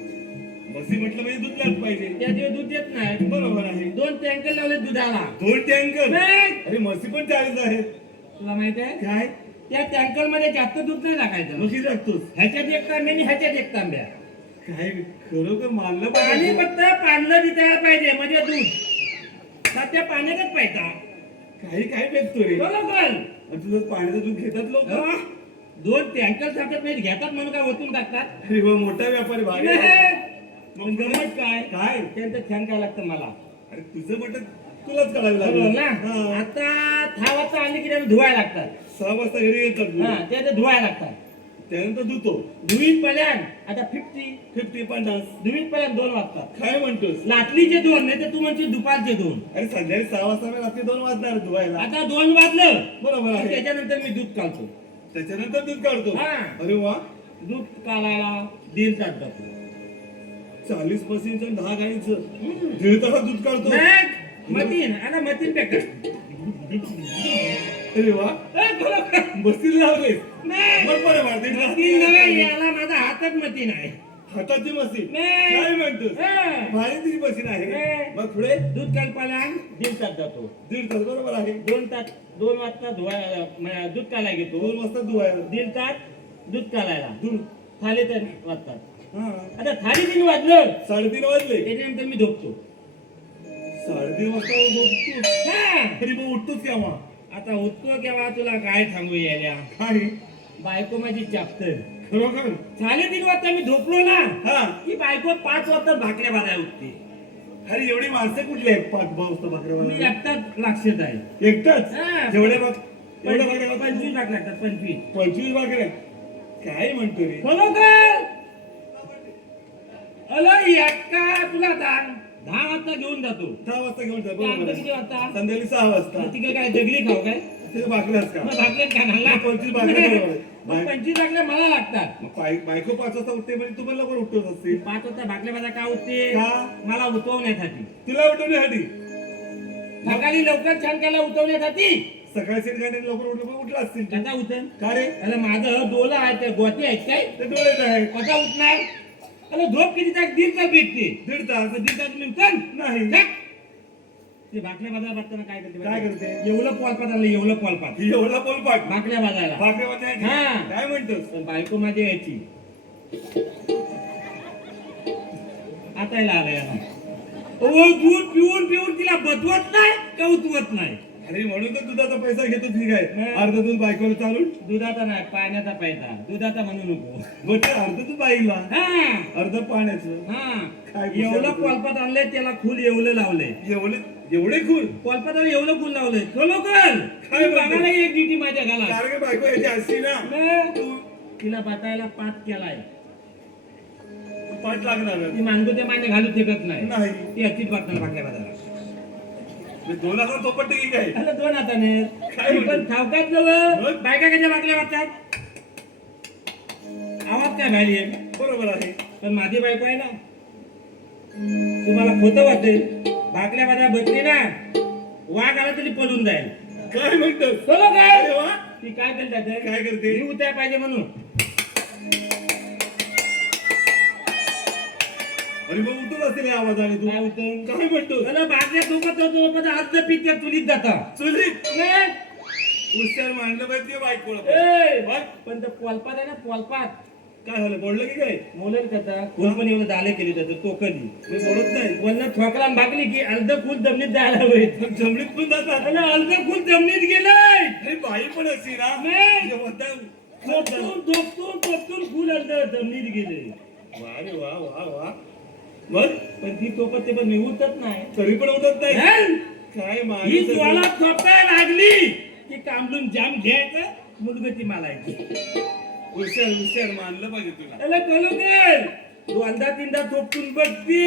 मसी म्हटलं म्हणजे दूध लाच पाहिजे त्या दिवस दूध देत नाही बरोबर आहे 2 टँकर लावले दुधाला 2 टँकर नाही. अरे म्हशी पण 40 आहेत तुला माहित आहे काय त्या टँकर मध्ये जास्त दूध नाही टाकायचं म्हशी टाकतोस ह्याच्यात एक तांब्या आणि ह्याच्यात एक तांब्या काय खरोखर मानलं पाणी पाहिजे फक्त पाणलं दिसायला पाहिजे म्हणजे दूध सध्या पाण्यातच पाहिजे काही काय फेकतो रे बरोबर आणि तुझं पाण्याचं दूध घेतात लोक 2 टँकर साठत नाही घेतात म्हणून काय ओतून टाकतात अरे वा मोठा व्यापारी भारी आहे. नाही. मग गमत काय काय त्यांचं छान काय लागतं मला अरे तुझं म्हटलं तुलाच काढावं बरोबर लागेल ना हा. आता 6 वाजता आणली की त्याला धुवायला लागतात 6 वाजता घरी येतात दूध. हा ते धुवायला लागतात त्यानंतर धुतो धुवीत पल्यान आता 50 50 धुवीत पल्यान 2 वाजतात काय म्हणतोस लाटलीचे 2 नाही तर तू म्हणशील दुपारचे 2 अरे संध्याकाळी 6 वाजता मी रात्री 2 वाजणार धुवायला आता 2 वाजलं बरोबर आहे त्याच्यानंतर मी दूध काढतो त्याच्यानंतर दूध काढतो हा. अरे वा दूध काढायला 1.5 तास जातो 40 म्हशींचं 10 गाईंचं 1.5 तासात दूध काढतो नाही, मतीन आता मतीन पेक अरे वा बसतील लावले नाही मग बरं वाटते मतीन नाही, याला माझा हातच मतीन आहे हाताची मशीन नाही. काय म्हणतोस हा. भारी तुझी मशीन आहे नाही. मग पुढे दूध काढपाला 1.5 तास जातो 1.5 तास बरोबर आहे 2 वाजता धुवायला दूध काढायला घेतो 2 वाजता धुवायला 1.5 तास दूध काढायला दूध थाली 3 वाजतात हा आता थाली 3 वाजलं 3:30 वाजले त्याच्यानंतर मी झोपतो 3:30 वाजता झोपतो हा. तरी मग उठतोच केव्हा आता उठतो केव्हा तुला काय सांगू यायला काय बायको माझी चापतर खरोखर 3:30 वाजता मी झोपलो ना हा की बायको 5 वाजता भाकऱ्या भाजायला उठते अरे एवढी माणसं कुठली आहेत 5 वाजता भाकऱ्या मी बनवायला? एकटाच लक्षात आहे एकटाच हा. जेवढ्या एवढ्या भाकऱ्या 25 भाकऱ्या लागतात 25 25 भाकऱ्या काय म्हणतो रे बरोबर अरे एकटा तुला 10 वाजता घेऊन जातो 6 वाजता घेऊन जा त्यानंतर बरोबर किती आहे. वाजता संध्याकाळी 6 वाजता तिकडे काय जगली खाऊ काय तिथे भाकऱ्याच का मग भाकऱ्यात खाणार 25 भाकऱ्या बरोबर आहे. 25 भाकऱ्या मला लागतात मग बायको 5 वाजता उठते म्हणजे तू पण लवकर उठतोच असते 5 वाजता भाकऱ्या भाजा का उठते का? मला उठवण्यासाठी तुला उठवण्यासाठी सकाळी लवकर छान करायला उठवण्यासाठी सकाळी गाडी लवकर उठला असतील तू. कसा उठन का रे अरे माझं डोलं आहे ते गोते आहेत काय ते डोळेच आहे कसा उठणार अरे झोप किती तास 1.5 तास भेटते 1.5 तास 1.5 तास मी उठन नाही जा. ते भाकऱ्या भाजा भाजताना काय करते काय करते? एवढं पोलपाट आणलं एवढं पोलपाट एवढा बोलपाट भाकऱ्या भाजायला भाकऱ्या वाजण्यासाठी? हा. काय म्हणतोस पण बायको माझी यायची आता याला आलं याला दूध पिऊन पिऊन तिला बदवत नाही का उतवत नाही अरे म्हणून तर दुधाचा पैसा घेतो ठीक आहे. अर्ध दूध बायकोला चालून दुधाचा नाही पाण्याचा पैसा, दुधाचा म्हणू नको. बट अर्ध तू बाईला हा अर्ध पाण्याचं. हा काय एवढं कोलपात आणलंय, त्याला फुल एवढं लावलंय. एवढे खूल कोलपाताला एवढं फुल लावलंय. खरोखर काय तू म्हणतो? बघायला एक ड्युटी माझ्या घाला. कारण की बायको याची असती ना तू तिला बतायला पाठ केलाय. पाठ लागणार ती मानगो ते मान्य घालू शकत नाही. नाही. ती अतिच वाटणार भागल्या बाजारात. 2000 चोपट टिकी काय अरे दोन हाताने काय ती पण ठावकात जवळ बायका कशा भागल्या वाटतात. आवाज काय भारी आहे. बरोबर आहे. पण माझी बायको आहे ना, तुम्हाला खोटं वाटेल, भाकल्या माझ्या बसली ना, वाघ आला तरी पळून जाईल. काय म्हणतो चलो काय अरे वा. ती काय करते, काय करते? मी उताय पाहिजे म्हणून. अरे मग उठून असेल या आवाजाने तू काय होतं? काय म्हणतो मला भाकल्या सोबत होतो, पण आज पीक त्या चुलीत जाता. चुलीत नाही? उस्तर मांडलं पाहिजे बायकोला. ए, पण ते पोलपात आहे ना, पोलपात काय झालं बोललं की काय मोलर करता फुल पण एवढं दाले केली त्याचं टोकली मी बोलत नाही. वरनं ठोकला आणि भागली की अर्ध फुल जमिनीत जायला हवे. जमिनीत पण जातात. आणि अर्ध फुल जमिनीत गेलंय. अरे बाई पण असती ना नाही. जेव्हा टोकतून फुल अर्ध जमिनीत गेले. वा रे वा वा वा. मग पण ती टोकत ते पण मी उठत नाही. तरी पण उठत नाही. हं? काय ही माणूस आहे ज्वाला तू. थोपाय लागली की कांबळून जाम घ्यायचं, मुलगती मालायची. हुशार मानलं पाहिजे तुला. त्याला कळू दे. दोनदा तीनदा थोपटून बघते.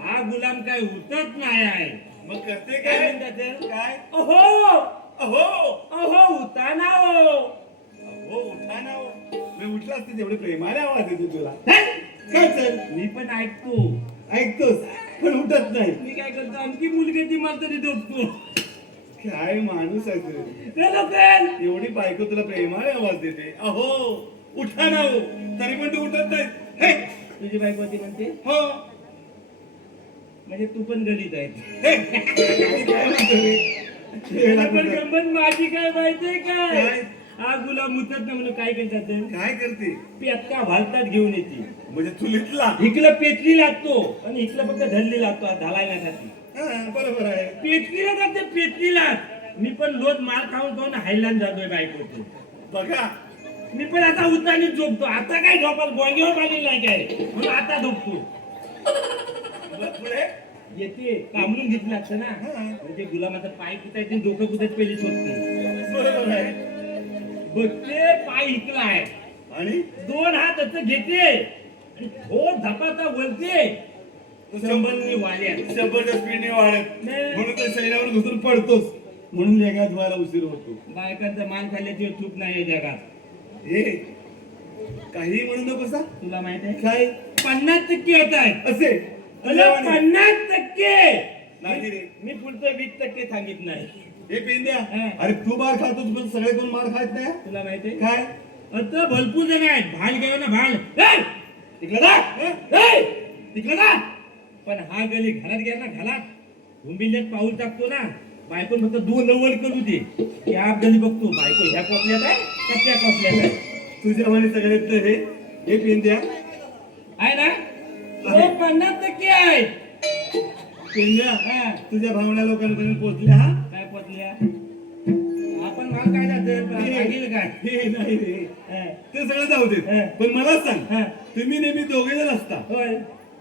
हा गुलाम काय उठत नाही आहे. मग करते काय काय म्हणतात ते? काय अहो अहो अहो उताना हो. हो उठा ना हो. मी उठला असते तेवढे प्रेमाने आवाज येतो तुला. हं? काय चल मी पण ऐकतो. ऐकतोस पण उठत नाही. मी काय करतो, आणखी मुलगी ती मला तरी झोपतो. काय माणूस आहे तू. चलो पण एवढी बायको तुला प्रेमाने आवाज देते. अहो उठा ना हो. तरी पण तू उठत नाही. हे, तुझी बायको ती म्हणते हो म्हणजे तू पण गलीत आहे. हे. काय म्हणतो रे? त्याला पण गंमत माझी काय माहितीये काय? काय? हा गुलाम उठत ना म्हणून काय करतात ते? काय करते पेटका घालतात घेऊन येते. म्हणजे चुलीतला. इकडं पेटली लागतो आणि इकडं फक्त धरली लागतो घालायसाठी. हा, बरोबर आहे. पेटलीला जाते पेटलीला. मी पण लोट मार खाऊन खाऊन हायलान जातोय बायकोचे. बघा मी पण आता उतानी झोपतो. आता काय झोपाल बोंगेवर आलेली नाही काय म्हणून आता झोपतो. मग पुढे येते कामडून घेतलं लागतं ना, म्हणजे गुलामाचा पाय कुठायचे डोकं कुठे पहिली शोधते. बरोबर आहे. बघते पाय इकलाय आणि दोन हात असं घेते आणि थोड धपाता वळते. संबंधी वाल्या जबरदस्त स्पीडने वाढत नाही. म्हणून तर शरीरावर घुसून पडतोस. म्हणून जगात व्हायला उशीर होतो. बायकांचा माल खाल्ल्याची चूक नाही जगात. हे काही म्हणू नको सा. तुला माहित आहे काय 50% येत आहेत. असे अरे 50%. नाही रे. मी पुढचं 20% सांगित नाही. हे पेंद्या हा. अरे तू मार खातोस पण सगळे कोण मार खात नाही. तुला माहिती आहे काय आता भरपूर जण आहेत. भाल गेलो ना भाल. ए! तिकडं जा. ए! तिकडं जा. पण हा गली घरात गेला ना घरात हुंबिल्यात पाऊल टाकतो ना, बायकोन फक्त दोन वर करू दे. या गली बघतो बायको ह्या कोपल्यात आहे का त्या कोपल्यात आहे. तुझ्या म्हणे सगळे तर हे पेंद्या आहे ना तो 50% आहे. पेंद्या हा. तुझ्या भावना लोकांपर्यंत पोहोचल्या. हा काय पोचल्या आपण माल काय जातं सांगेल काय. हे नाही रे. हा. ते सगळं जाऊ दे. हा. पण मला सांग हा. तुम्ही नेहमी दोघे जण असता होय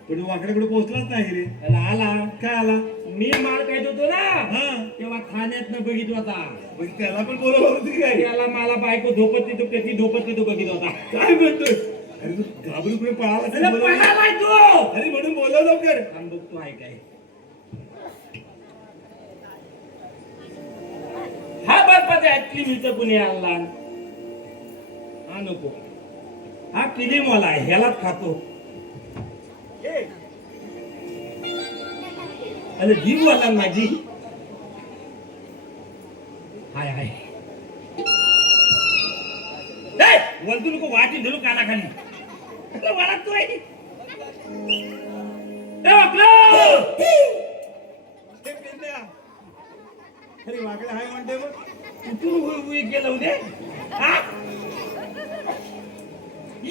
पण वाकड्याकडे पोहोचलाच नाही रे. त्याला आला. काय आला मी माल खायत होतो ना हा तेव्हा खाण्यात बघित होता. म्हणजे त्याला पण बोलवलं होतं की काय. त्याला मला बायको झोपत तो कधी झोपत तो बघित होता. काय म्हणतोय अरे तू घाबरून कुठे पळाला असेल अरे बोलवलं. पळालाय तो. अरे म्हणून बोलव लवकर. थांब बघतो आहे काय. हा बर्फाचा ऍक्च्युली मिळतं पुणे आणला. हा नको. हा किलीमवाला आहे ह्यालाच खातो. ये. अरे जीववाला माझी हाय हाय. वळतू नको वाटी धरू कानाखाली वाटतोय. हे पेंद्या. अरे वाकडे हाय म्हणते बघ. कुठून गेलं उद्या.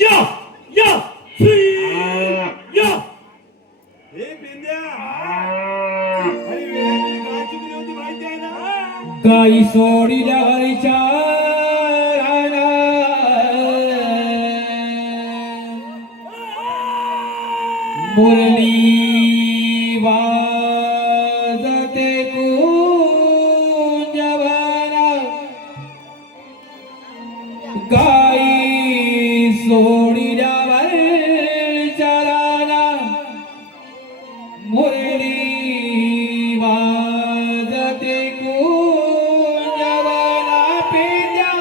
या या या हे पेंद्या. अरे वेळेची काय चुकली होती माहिती आहे ना. गाई सोडिल्या घरच्या रानात, मुरली वाजते कुंजवनात, गाई सोडिल्या घरच्या रानात, मुरली वाजते कुंजवना, पेंड्या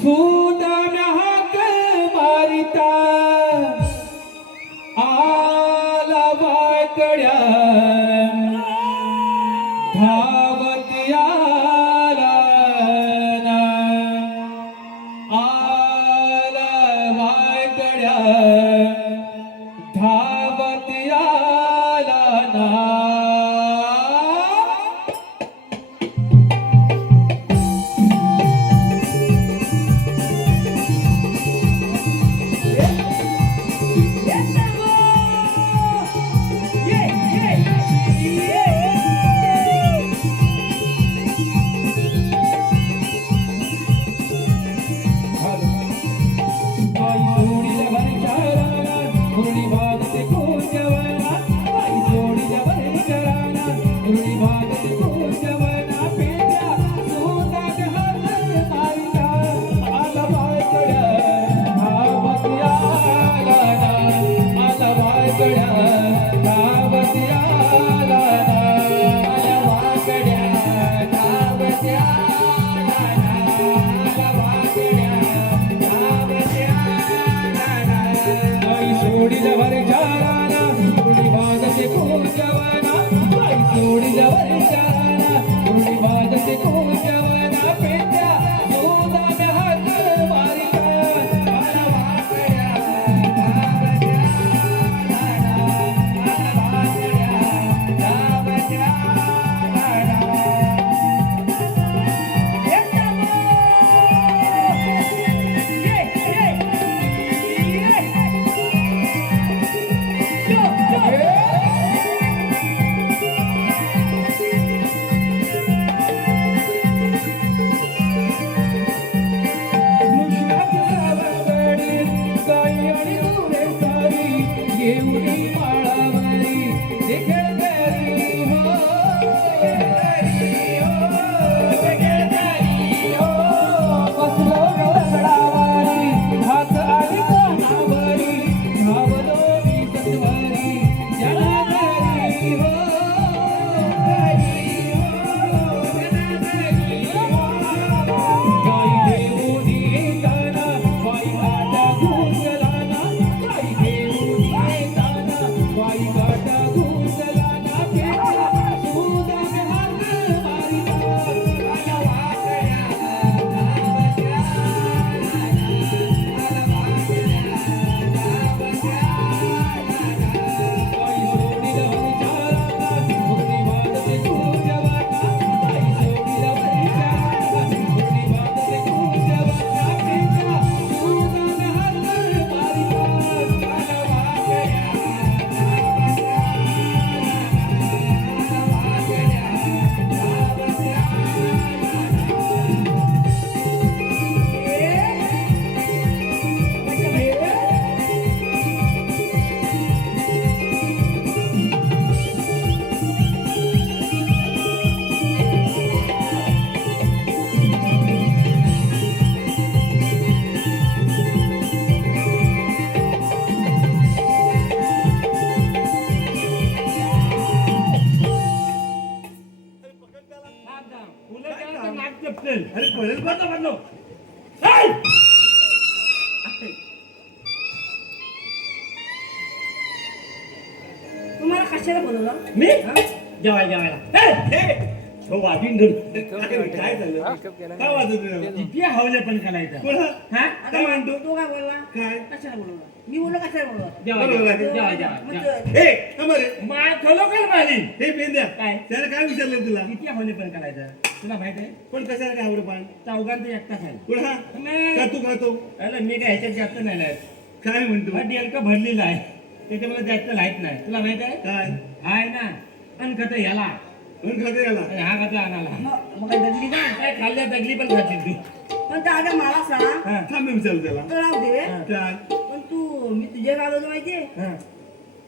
सुदाम्या हाक मारिता, आला बायकड्या धावत आला ना, आला बायकड्या धावत आला ना. गाई सोडिल्या घरच्या रानात, मुरली वाजते कुंजवना, गाई सोडिल्या घरच्या रानात, मुरली वाजते कुंजवना, पेंड्या सुदाम्या हाक मारिता, आला बायकड्या धावत आला ना, आला बायकड्या धावत आला ना, आला बायकड्या धावत आला ना, आला बायकड्या धावत आला ना. गाई सोडिल्या घरच्या रानात, मुरली वाजते कुंजवना, गाई सोडिल्या घरच्या रानात, मुरली वाजते कुंजवना, पेंड्या सुदाम्या हाक मारिता, आला बायकड्या धावत आला ना, आला बायकड्या धावत आला ना. गाई आणि गुरे सारी येऊनी माळावरी, हे खेळकरी हो, हे खेळकरी हो, बसलो डोंगरावरी, हात आणि कानावरी, धावलो मी सत्वरी, जनाधारी हो, हरी हो, जनाधारी हो. गाई देऊनी येताना, बाई गाटा घुसलाना, गाई देऊनी येताना, बाई गाटा घुसलाना, पेंड्या सुदाम्या हाक मारिता, आला बायकड्या धावत आला ना, आला बायकड्या धावत आला ना. गाई सोडिल्या घरच्या रानात, मुरली वाजते कुंजवना, गाई सोडिल्या घरच्या रानात, मुरली वाजते कुंजवना, पेंड्या सुदाम्या हाक मारिता, आला बायकड्या धावत अरे पळेल बंद बंद. तुम्हाला कशाला बोलवलं? मी जेवायला हो वाजून धरून काय झालं मेकअप केला काय वाजत किती हवले पण करायचा हा? आता काय म्हणतो तो काय बोलला? काय कशाला बोलवलं? मी बोललो कशाला बोलवलं? बरोबर आहे. मग ए थांब रे माय खरोखर मारी हे पेंद्या काय? त्याला काय विचारलं तुला किती हवले पण करायचं तुला माहित आहे पण कशाला काय आवडं पान चौघांत एकटा खायला पुढे नाही. का तू खातो अरे मी काय ह्याच्यात जास्त नाही लायत काय म्हणतो हा डेलका भरलेला आहे त्याच्यामध्ये जास्त लाईत नाही तुला माहित आहे काय आहे ना अनखत ह्याला म्हणून खाते याला. आणि हा घातला आणाला. मग काय दगडी का काय खाल्ल्या दगली पण खातील तू. पण दादा मला सांग हा. थांब मी विचारतो त्याला. तर राहू दे काय? पण तू मी तुझ्या गावाला माहितीये हा.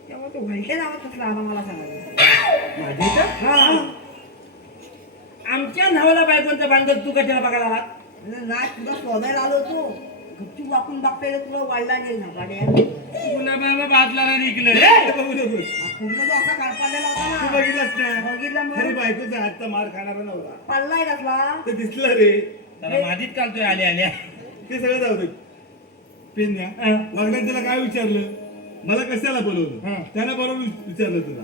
तेव्हा तू घरच्या नावात कसला आला मला सांगायचं माझ्या इथं? हा आमच्या नावाला बायकोंचं बांधत तू कशाला बघायला आला? नाही तुला शोधायला आलो होतो गपचूप वाकून बघता तुला वाढला गेल ना गाड्या तुला बाबा बादलाला निघलं. बघू नकोस. पूर्ण तो असा काढपाडलेला होता तू ना बघितलास ना? बघितला खरी मग बायकोचा हातचा मार खाणारा नव्हता. पडलाय कसला ते दिसलं रे. त्याला माझीच काढतोय आल्या आल्या. ते सगळं जाऊ दे. पेन्या हा. वागण्यात त्याला काय विचारलं? मला कशाला बोलवलं? हा. त्याला बरोबर विचारलं तुला.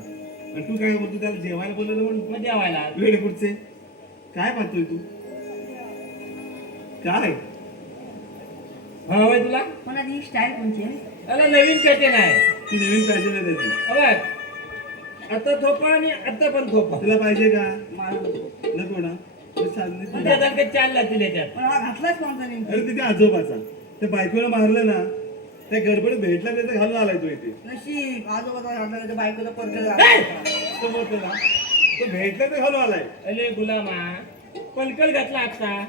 आणि तू काय बोलतो त्याला जेवायला बोलवलं म्हणून? मग जेवायला. वेळ कुठचे? काय पाहतोय तू? काय? हा होय तुला? पण आधी स्टाईल कोणची आहे त्याला नवीन पॅटर्न आहे. ती नवीन पॅशन आहे त्याची. बघ आता थोपा आणि आता पण थोपा. तुला पाहिजे का? मला नको. नको ना? मग चालली पण तू. त्या दणक्यात चाल लागतील याच्यात. पण हा घातलाच कोणता नेमकी अरे तिथे आजोबाचा त्या बायकोला मारलं ना त्या गडबडीत भेटला त्याचा घालून आलाय तो इथे. नशीब आजोबाचा घातला तर बायकोचा परत समजलं ना? तो भेटला तर घालून आलाय. अरे गुलामा पलकल घातला आता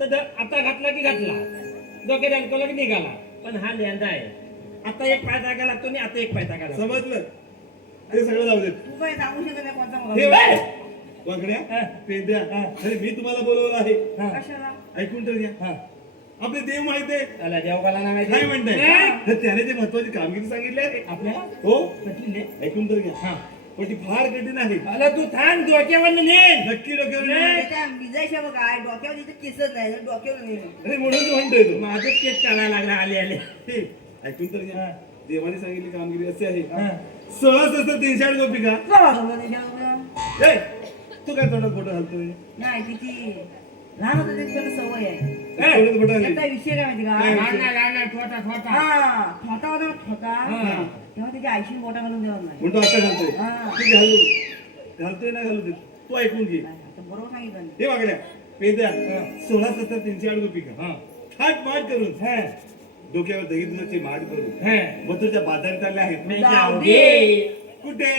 तर आता घातला की घातला डोक्यात अडकवला की निघाला. पण हा लेंदा आहे. आता एक पाय टाका लागतो आणि आता एक पाय टाका लागतो. समजलं? ते सगळं जाऊ देत. तू काय सांगू शकत नाही कोणता हे मला बघ. वाकड्या हा. पेंद्या हा. अरे मी तुम्हाला बोलवलं आहे. हा. कशाला ऐकून तर घ्या. हा. आपले देव माहिती आहे त्याला देवकाला नाही काय माहिती. म्हणताय? हा. तर त्याने जे महत्वाची कामगिरी सांगितली आहे आपल्याला हो कठीण आहे. ऐकून तर घ्या. हा. पण ती फार कठीण आहे. आला तू थांब डोक्यावर नेल. नक्की डोक्यावर नाही. नाही. त्या विजयशा बघ काय डोक्यावर इथे केसच नाही तर डोक्यावर नाही अरे म्हणून तू म्हणतोय तो. माझं केस चालायला लागला आले आले. हे, ऐकून तर घ्या. हा. देवाने सांगितली कामगिरी अशी आहे हा. 16,360 गोपिका. चला समजा त्याच्यावर. ए, तू काय तोंडात फोटो घालतोय? नाही तिची लहान होतं त्याची त्याला सवय आहे तोंडात फोटो त्याचा घाली. विषय काय माहिती का काय? लहान लहान छोटा छोटा. हा छोटा होता ना छोटा हा. तेव्हा त्याची आईशी मोठा घालून देणार नाही म्हणतो आता घालतोय. हा. तू घालतोय ना घालू दे. तू ऐकून घे. नाही, आता बरोबर सांगितलं ना. हे वागड्या पेद्या 16,360 गोपिका हा. थाट माट करून हा. डोक्यावर दही दुधाची माठ करून हा. मथुरच्या बाजारात आले आहेत. मी जाऊ जाऊ दे. दे. कुठे?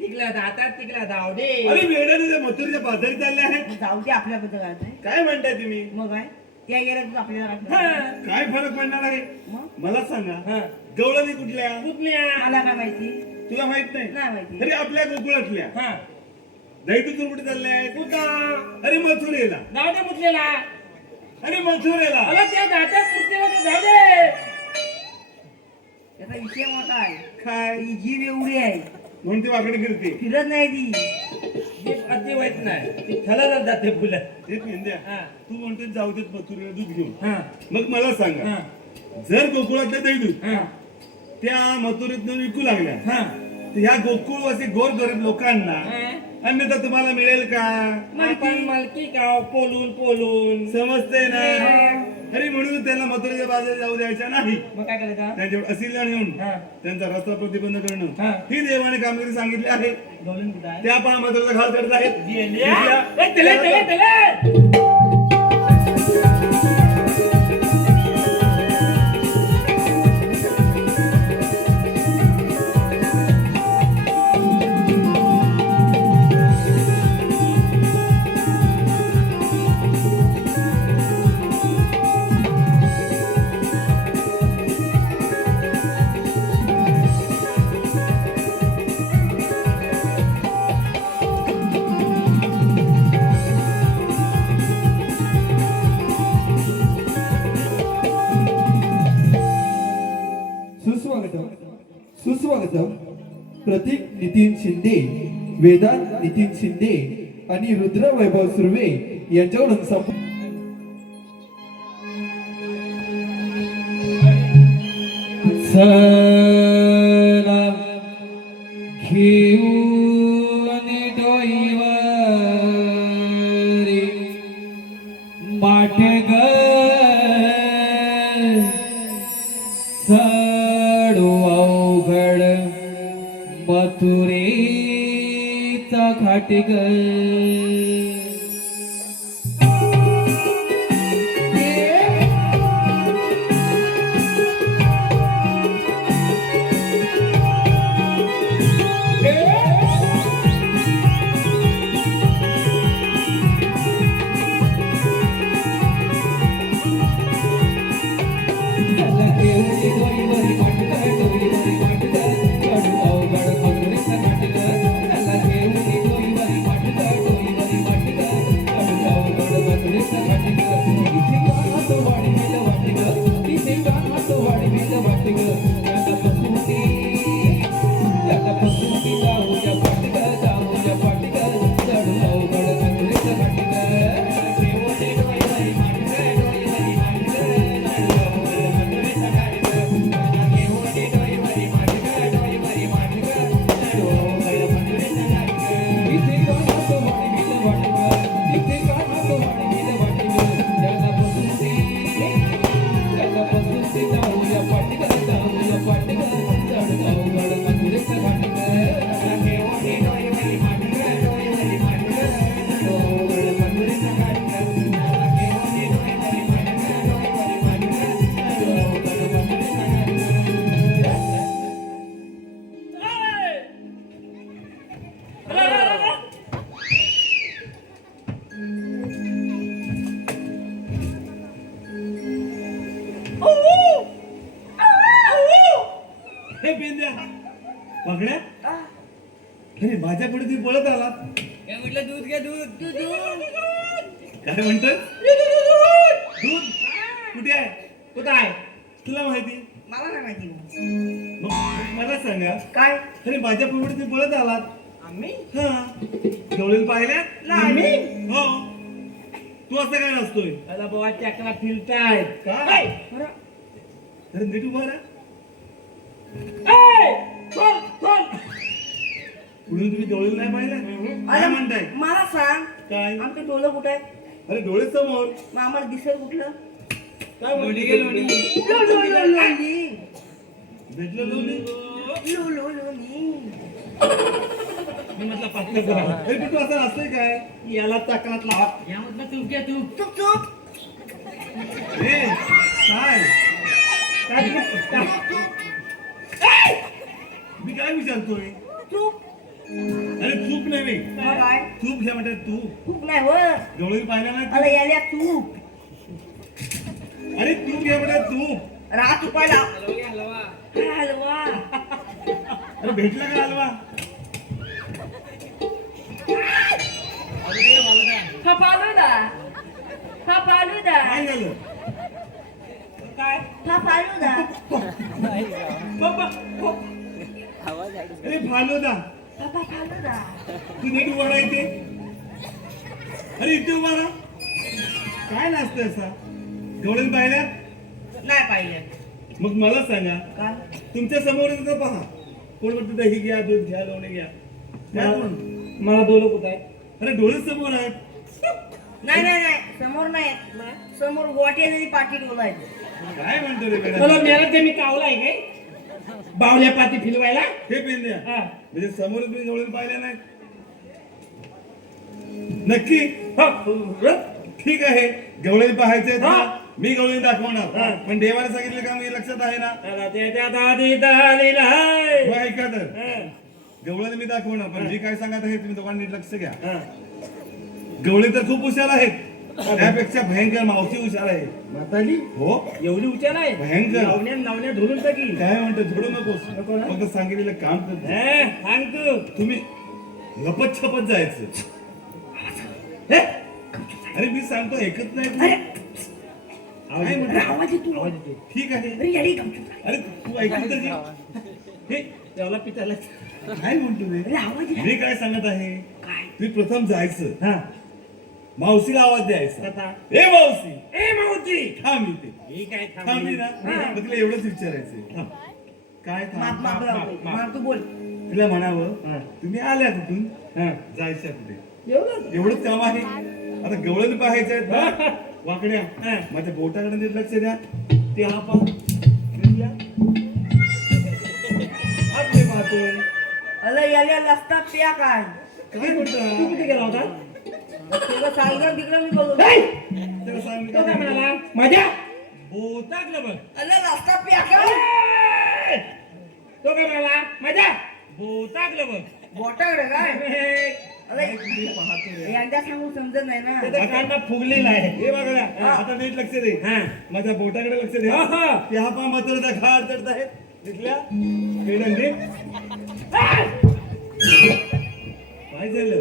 तिकला दातात तिकला जाऊ दे. अरे वेड्याने मथुरच्या बाजारात आले आहेत. मग जाऊ दे आपल्याबद्दल काय नाही. काय म्हणताय तुम्ही? मग काय त्या गेल्या तू आपल्याला हा. राखलं. काय फरक पडणार आहे? मग मला सांगा हा. गवळणी कुठल्या? कुठल्या? मला काय माहिती तुला माहित नाही? नाही माहिती अरे आपल्या गोकुळातल्या. हा. दैतूतूर कुठे चालले आहेत? कुठं? अरे मथुरेला. जाऊ दे मुतलेला. अरे मथुरेला. अरे त्या दातात मुतलेला तर जाऊ दे. त्याचा विषय मोठा आहे काय? ही जीभ एवढी आहे म्हणून ती वाकडे फिरते. फिरत नाही ती जीभ अति वाईट नाही. ती थलाला जाते फुलं. हे पेंद्या हा. तू म्हणतोय जाऊ देत मथुरेला दूध घेऊन. हा. मग मला सांगा हा. जर गोकुळातल्या दैदूत हा. त्या मथुरेतनं विकू लागल्या हा. तर ह्या गोकुळवासी गोर गरीब लोकांना हा. अन्यथा तुम्हाला मिळेल का? आपण मालकी गाव पोलून पोलून. समजते ना? अरे म्हणून त्यांना मथुरेच्या बाजारात जाऊ द्यायच्या नाही. मग काय करायचं? त्यांच्यावर असिल्या नेऊन हा. त्यांचा रस्ता प्रतिबंध हा. करणं ही देवाने कामगिरी सांगितली आहे. डोलून कुठं आहे? त्या पहा मथुरेचा घाल करत आहेत. गेल्या. ए, चले, चले, चले. सुस्वागतम सुस्वागतम. प्रतीक नितीन शिंदे, वेदांत नितीन शिंदे आणि रुद्र वैभव सुर्वे यांच्याकडून चला घेऊन डोईवारी माठग चढू अवघड मथुरेचा घाटग. जाऊया पाटील जाऊया पाटील चढू अवघड मथुरेचं घाटील इथे गाणं तो वाढविलं वाढविलं इथे गाणं तो वाढविलं वाढविलं जगापासून जाऊया पाटील चढू अवघड मथुरेचं घाटील हे पेंद्या पगड्या अरे माझ्या पुढे तुम्ही पळत आलात काय म्हटलं दूध घ्या दूध काय म्हणतात दूध कुठे आहे कुठं आहे तुला माहिती मला नाही माहिती मग मला सांगा काय अरे माझ्या पुढे तुम्ही पळत आलात आम्ही हा डोळे पाहिल्या नाही हो तू असं काय नसतोय अला बाबा चकला फिरतायत काय अरे नीट उभा राहा पुढून तुम्ही डोळे नाही पाहिल्या काय म्हणताय मला सांग काय आमचं डोलं कुठं आहे अरे डोळे समोर मग आम्हाला दिसेल कुठलं काय म्हणते लोणी. भेटलं लोणी लोणी. मी म्हटलं पात्र करा अरे पण तू असं असतंय काय याला चाकणात लावा यामधलं तूप घ्या तूप चुप चुप ए, काय मी काय विचारतोय चूप अरे चूक नाही काय चूक घ्या म्हणतात तू चूप नाही वर डोळे पाहिल्या नाही अरे याल्या चूप अरे तू घ्या म्हणतात तू राहा चुपायला हलवा अरे भेटला का हलवा हा फालुदा हा फालुदा काय झालं हा फालुदा अरे फालुदा बाबा फालुदा तू नीट उभा राहा इथे अरे इथे उभा राहा काय नाचतंय असा डोळे पाहिल्या नाही पाहिजे मग मला सांगा काय तुमच्या समोर येतं पहा कोण म्हणतं दही घ्या दूध घ्या लोणी घ्या काय कोण मला डोलं कुठं आहे अरे डोळे समोर आहेत नाही नाही नाही समोर नाही समोर गोट्या जरी पाठी डोलायचं काय म्हणतो रे बेटा? मला मेला ते मी कावलाय काय बावल्या पाठी फिरवायला हे पेंद्या हा. म्हणजे समोर तुम्ही डोळे पाहिल्या नाही नक्की ठीक आहे गवळे पाहायचे मी गवळे दाखवणार पण देवाने सांगितलं का मी लक्षात आहे ना मग ऐका तर गवळे मी दाखवणार पण जी काय सांगत आहे तुम्ही दोघांनी नीट लक्ष घ्या गवळे तर खूप हुशार आहेत त्यापेक्षा भयंकर मावशी हुशार आहे म्हाताली हो एवढी उच्चार आहे भयंकर लावण्या धरून टाकी काय म्हणतो झोडू नकोस फक्त सांगितलेलं काम कर सांग तू तुम्ही लपत छपत जायचं अरे मी सांगतो ऐकत नाही तू. काय म्हणतो? आवाज येतो ठीक आहे अरे याडी गमती. अरे तू ऐकत तरी हे त्याला पिताला काय म्हणतो रे अरे आवाज येतो. मी काय सांगत आहे काय तुम्ही प्रथम जायचं हा मावशीला आवाज द्यायचा आता ए मावशी ए मावती थांब इथे ही काय थांबली ना मग तिला एवढंच विचारायचं थांब. काय माप माप थांब माप तू बोल तिला म्हणावं तुम्ही आल्या कुठून जायच्या कुठे एवढं एवढंच काम आहे आता गवळण पाहायचं आहेत ना वाकड्या माझ्या बोटाकडे नीट लक्ष द्या ते हा पा आपले पाहतोय अरे याला लसतात त्या काय काय म्हणता कुठे गेला होता तुला सांगणार तिकडे मी बोलतो त्याला सांग तो काय म्हणाला माझ्या बोटाकडे बघ अरे रस्ता पिया काय तो काय म्हणाला माझ्या बोटाकडे बघ बोटाकडे काय अरे मी पाहतोय एकदा सांगून समजत नाही ना कांदा फुगलेला आहे हे बघा आता नीट लक्ष दे माझ्या बोटाकडे लक्ष दे ते हा पा मात्र घाट चढत आहेत दिसल्या केडंगे काय झालं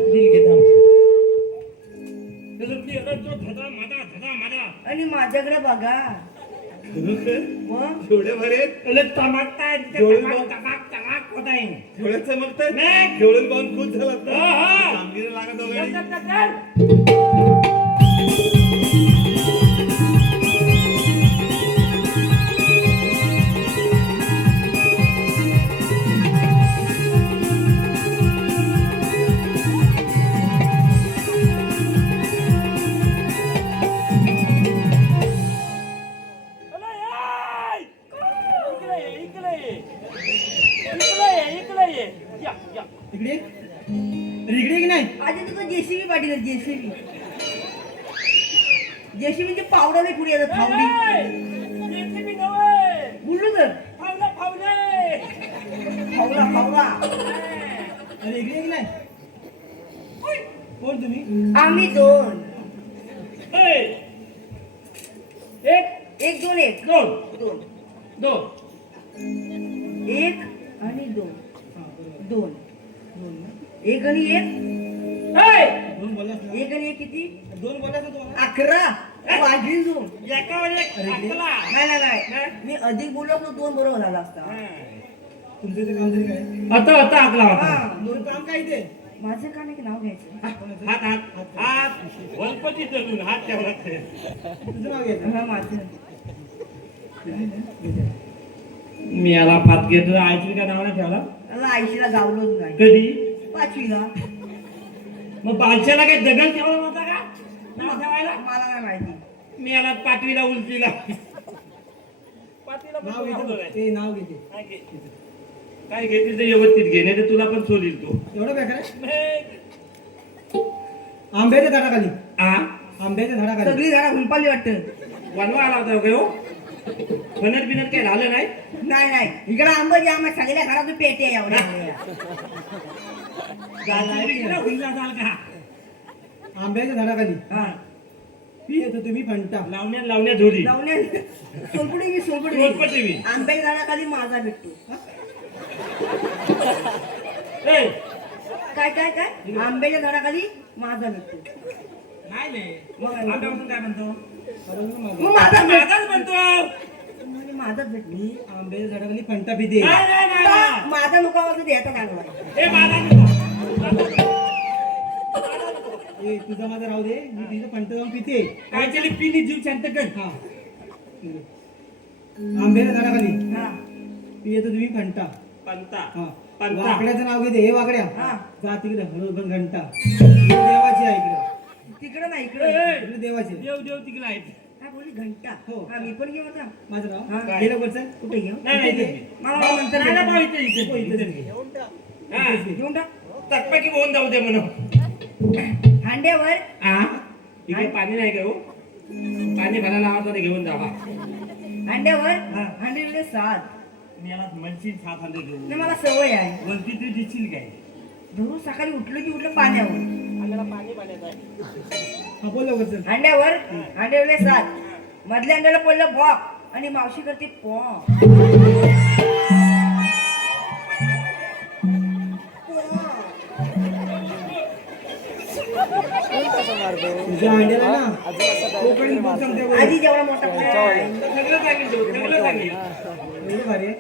आणि माझ्याकडे बघा खरोखर मग एवढे भारी आहेत अरे टमाटा डोळे बघ. चमकत आहे डोळे चमकतात डोळे पाहून खुश झाला कामगिरी लागत वगैरे इकडे इकडे की नाही आधी तुझं जेसीबी पाठी जेसीबी जेसीबीचे पावडा नाही पुढे येतात फावडी बोललो तर फावला फावला अरे इकडे की नाही कोण तुम्ही आम्ही दोन एक दोन एक दोन दोन एक आणि दोन दोन एक आणि एक दोन बोललास ना एक आणि एक किती दोन बोललास ना तुम्हाला 11 वाजली दोन अरे नाही मी अधिक बोललो तर दोन बरोबर झाला असता तुमचं ते काम तरी काय आता आकला हा दोन काम काय ते माझं काम एक नाव घ्यायचं गणपती धरून हात ठेवला तुझं नाव घ्यायचं हा माझं मी याला फात घेतो आईची का नावाने ठेवला मला आईशीला गावलोच नाही कधी 5वीला मग बादशाला काही दगड ठेवला नव्हता का नाव ठेवायला मला नाही माहिती मी याला पाठवीला उलटीला नाव घेतो ते नाव घेते काय घेतील ते व्यवस्थित घेणे तर तुला पण सोडील तू एवढं बेकार आहे? आंब्याच्या झाडाखाली आंब्याच्या झाडाखाली सगळी झाडं हुंपाली वाटतं वनवा आला होता काय हो फनर बिनर काही झालं नाही नाही इकडे आंबा जे आम्हाला सगळ्या घरात पेटे एवढ्या हुल्ला झाला का आंब्याच्या झाडाखाली हा पी येतो तुम्ही फंटा लावण्या धोरी लावण्यात सोलपुडी सोलपटी मी. आंब्याच्या झाडाखाली माझा भेटतो ए, काय आंब्याच्या झाडाखाली माझा भेटतो नाही नाही मग आंब्यापासून काय म्हणतो मग माझा माझाच म्हणतो म्हणजे माझाच भेटतो मी आंब्याच्या झाडाखाली फंटा पिते नाही. माझा नुका वाजून द्यायचा चांगला ए, माझा नको. ए तुझा माझा राहू दे मी तिचं फंटा जाऊन पिते काहीतरी पिली जीव शांत कर हा आंब्याच्या झाडाखाली हा पी येतो तुम्ही फंटा पंता हा पंता. वाकड्याचं नाव घेते हे वाकड्या हा. जा तिकडे हळूबन घंटा ही देवाची आहे इकडे तिकडे नाही इकडे इकडे देवाची आहे. देव तिकडे आहेत काय बोली घंटा हो. हा मी पण घेऊ आता माझं नाव हा. गेलं बोलचं कुठे घेऊ नाही मला नंतर नाही ना, इथे हो, इथेच घे. हा. घेऊन टाक चकपाकी होऊन जाऊ दे म्हणून हांड्यावर हा इकडे पाणी नाही का हो पाणी भरायला आवडतं ते घेऊन जावा हांड्यावर हांड्यावर 7 मी याला म्हणशील 700 घेऊन नाही मला सवय आहे वरती तू दिसशील काय धरून सकाळी उठलं की उठलं पाण्यावर हा बोल लवकर चल. हांड्यावर 7 मधल्या अंड्याला पडलं बॉक आणि मावशी करते पॉ तुझ्या अंड्याला ना कोकणी बोक सांगते बोल. आधी जेवढा मोठा पोळा आहे. सगळं सांगेल तो, सगळं सांगेल एवढं भारी आहे.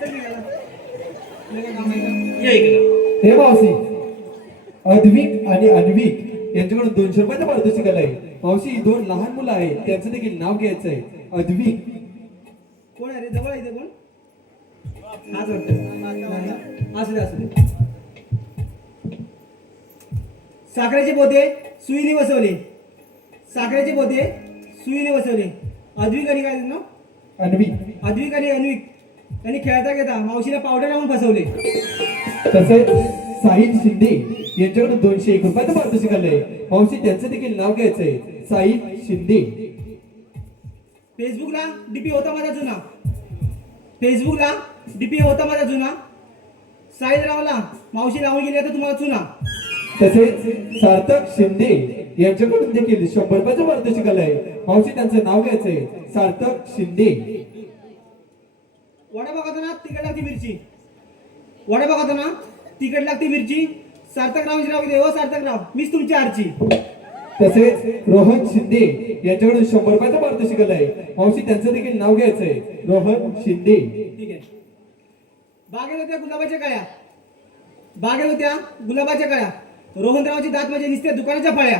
चल निघाला. तुला काय काम आहे का? ये इकडं हे मावशी अद्विक आणि अन्विक यांच्याकडून 200 रुपयाचं पारितोषिक आलंय मावशी ही 2 लहान मुलं आहेत त्यांचं देखील नाव घ्यायचं आहे अद्विक कोण आहे रे जवळ आहे इथे कोण हाच वाटतं असू दे साखरेचे पोते सुईने बसवले साखरेचे पोते सुईने बसवले अद्विक आणि काय ना अन्विक अद्विक आणि अन्विक त्यांनी खेळता खेळता मावशीला पावडर लावून फसवले तसेच साहिल शिंदे यांच्याकडून 201 रुपयाचं पारितोषिक आलंय मावशी त्यांचं देखील नाव घ्यायचंय साहिल शिंदे फेसबुकला डीपी होता माझा जुना फेसबुकला डीपी होता माझा जुना साहिल रावला मावशी लावून गेली आता तुम्हाला चुना तसेच सार्थक शिंदे यांच्याकडून देखील 100 रुपयाचं पारितोषिक आलंय मावशी त्यांचं नाव घ्यायचंय सार्थक शिंदे वडापाव खाताना तिखट लागते मिरची वडापाव खाताना तिखट लागते मिरची सार्थकरावांची नाव घेते हो सार्थकराव मीच तुमची आरची तसेच रोहन शिंदे यांच्याकडून 100 रुपयाचं पारितोषिक आलंय मावशी त्यांचं देखील नाव घ्यायचंय रोहन शिंदे ठीक आहे बागेत होत्या गुलाबाच्या कळ्या, बागेत होत्या गुलाबाच्या कळ्या, रोहनरावाची दात म्हणजे नुसत्या दुकानाच्या फळ्या.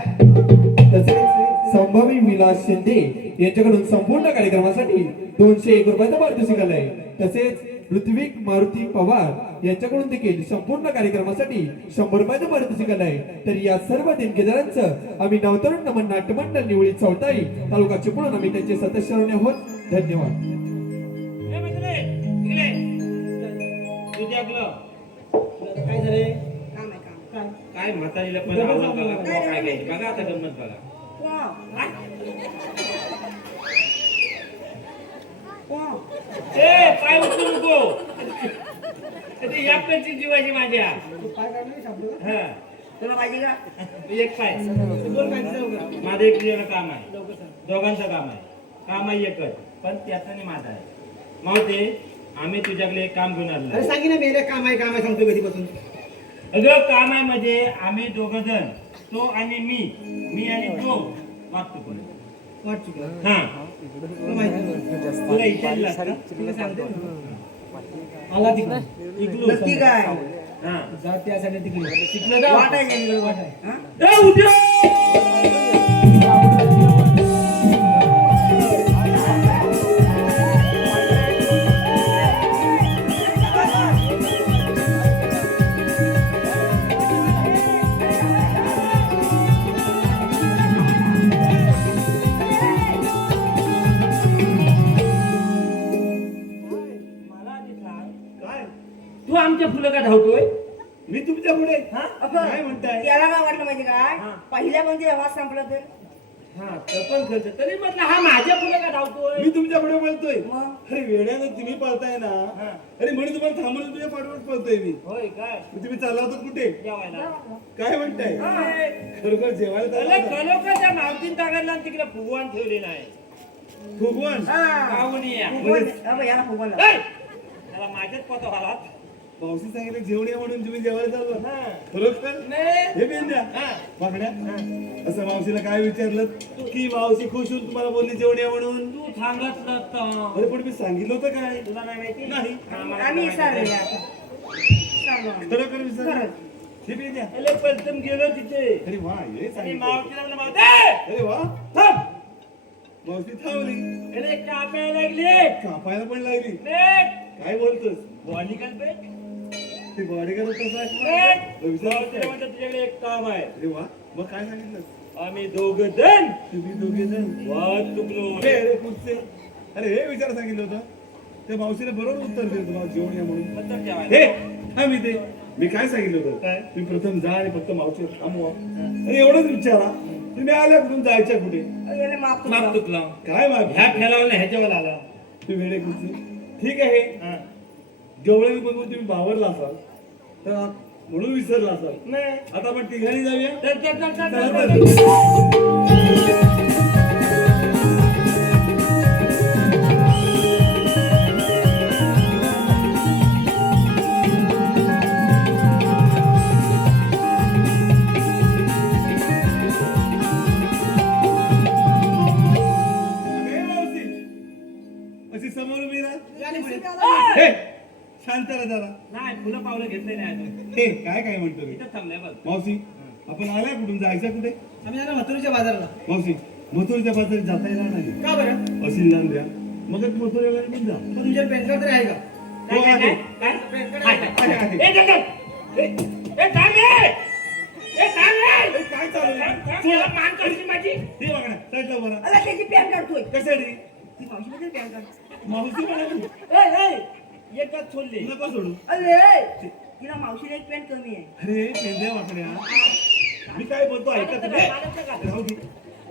तसेच संभावी विलास शिंदे यांच्याकडून संपूर्ण कार्यक्रमासाठी 201 रुपयाचं पारितोषिक आलंय. तसेच ऋत्विक मारुती पवार यांच्याकडून देखील संपूर्ण कार्यक्रमासाठी 100 रुपयाचं पारितोषिक आलंय. तर या सर्व देणगीदारांचं आम्ही नवतरुण नमन नाट्यमंडळ निवळी चौथाई तालुका चिपळूण आम्ही त्यांचे सदस्य आहोत. धन्यवाद. काय झाले? काय? काय म्हातारीला पण आवड बघा काय घ्यायची बघा आता गंमत बघा ए पाय उचलू नको ते यापेची जीवाची माझ्या पाय काढले सापडलं का? हा तुला पाहिजे का? एक पाय बोल काय दिसलं का? माझं एक जण काम आहे दोघांचं काम आहे एकच पण त्याचं नाही माझं आहे मावते आम्ही तुझ्याकडे एक काम घेऊन आलो अरे सांगी ना मेले काम आहे सांगतो कधीपासून. अगं काम आहे म्हणजे आम्ही दोघ जण तो आणि मी आणि तो वागतो पण वाट चुकलं. हा तुला माहिती तुला विचारलं असतं तुला सांगते आला तिकडे इकलू नक्की काय? हा जा त्यासाठी तिकडे शिकलं जाऊ वाट आहे का? वाट आहे. हा? ए, उद्या मला आधी सांग, काय तू आमच्या फुलं का धावतोय मी तुमच्या पुढे हा काय म्हणताय? त्याला काय वाटलं माहिती काय? हा. पहिल्या म्हणजे आवाज संपला तर हा तर पण खर्च तरी म्हटलं हा माझ्या फुलं का धावतोय मी तुमच्या पुढे बोलतोय मग अरे वेड्यानं तुम्ही पळताय ना हा. अरे म्हणून तुम्हाला थांबून तुझ्या पाठवत पळतोय मी होय काय मग तुम्ही चालला होता कुठे जेवायला काय म्हणताय होय. खरोखर जेवायला चालला अरे होता? खरोखरच्या मावतीन तागायला तिकडे फुगवान ठेवलेला आहे भगवान गावून या याला फुगवून लाव. ऐ! त्याला माझ्याच पतो हालात पावसी सांगितलं जेवण या म्हणून तुम्ही जेवायला चालला हा. खरोखर नाही. हे बेन द्या हा. मागण्या असं मावशीला काय विचारलं की मावशी खुश होऊन तुम्हाला बोलली जेवण या म्हणून तू सांगितलं तर अरे पण मी सांगितलं होतं काय तुला नाही माहिती नाही आम्ही विचारले आता. सांगू आम्ही. खरोखर विचार खरंच. हे बेन द्या अरे प्रथम गेलो तिथे अरे वा हे आणि सांगितलं मावतीला म्हणलं मावते अरे वा थांब. मावशी थांबली अरे कापायला लागले कापायला पण लागली नेट काय बोलतोस बॉडी कर बेट ते बॉडीगार्ड कसं आहे नेट विचार मावतीला म्हणतात तुझ्याकडे एक काम आहे अरे वा मग काय सांगितलं आम्ही दोघं जण तुम्ही दोघे जण वाद चुकलो अरे कुठचे अरे हे विचार सांगितलं होतं त्या मावशीने बरोबर उत्तर दिलं तुम्हाला जेवण या म्हणून मतलब जेवायला. हे थांब इथे मी काय सांगितलं होतं काय? तुम्ही प्रथम जा आणि फक्त मावशीवर थांबवा आणि एवढंच विचारा तुम्ही आल्या कुठून जायच्या कुठे याला माफ करू. माप चुकला काय माग ह्या फेलावलं नाही ह्याच्यावर आला तुम्ही वेळे कुठचे ठीक आहे हा. गवळणी बघून तुम्ही बावरला असाल तर म्हणून विसरला असाल नाही आता आपण तिघांनी जाऊया चल, चल, चल, चल, चला चल, तर. चल. अरे मावशी अशी समोर उभी राहा हे शांत राहा जरा नाही फुलं पावलं घेतले नाही अजून हे काय म्हणतो मी इथं थांबलंय बघ मावशी आपण आल्या कुठून जायचं कुठे आम्ही आलो मथुरेच्या बाजारला. मावशी मथुरच्या बाजारात जाता येणार नाही का बरं? असेल जाण द्या मग मथुरेला पण जा मग तुमच्या पॅन कार्ड तरी आहे का? काय हो, काय आहे. काय पॅन कार्ड काय? आहे का? आहे, आहे. ए, चल, चल. ए, थांब रे. ए, थांब रे. अरे, काय चालू आहे? थांब, थांब. याला मान काढली माझी हे बघा साईडला बरा अला त्याची पॅन काढतोय. कशासाठी ती मावशी बद्दल पॅन काढ. मावशी म्हणाली ए, ए, एकच सोडली नका सोडू अरे तिला मावशीला एक पॅन कमी आहे. अरे पेंद्या वाकड्या मी काय बोलतो ऐकत नाही. राहू दे.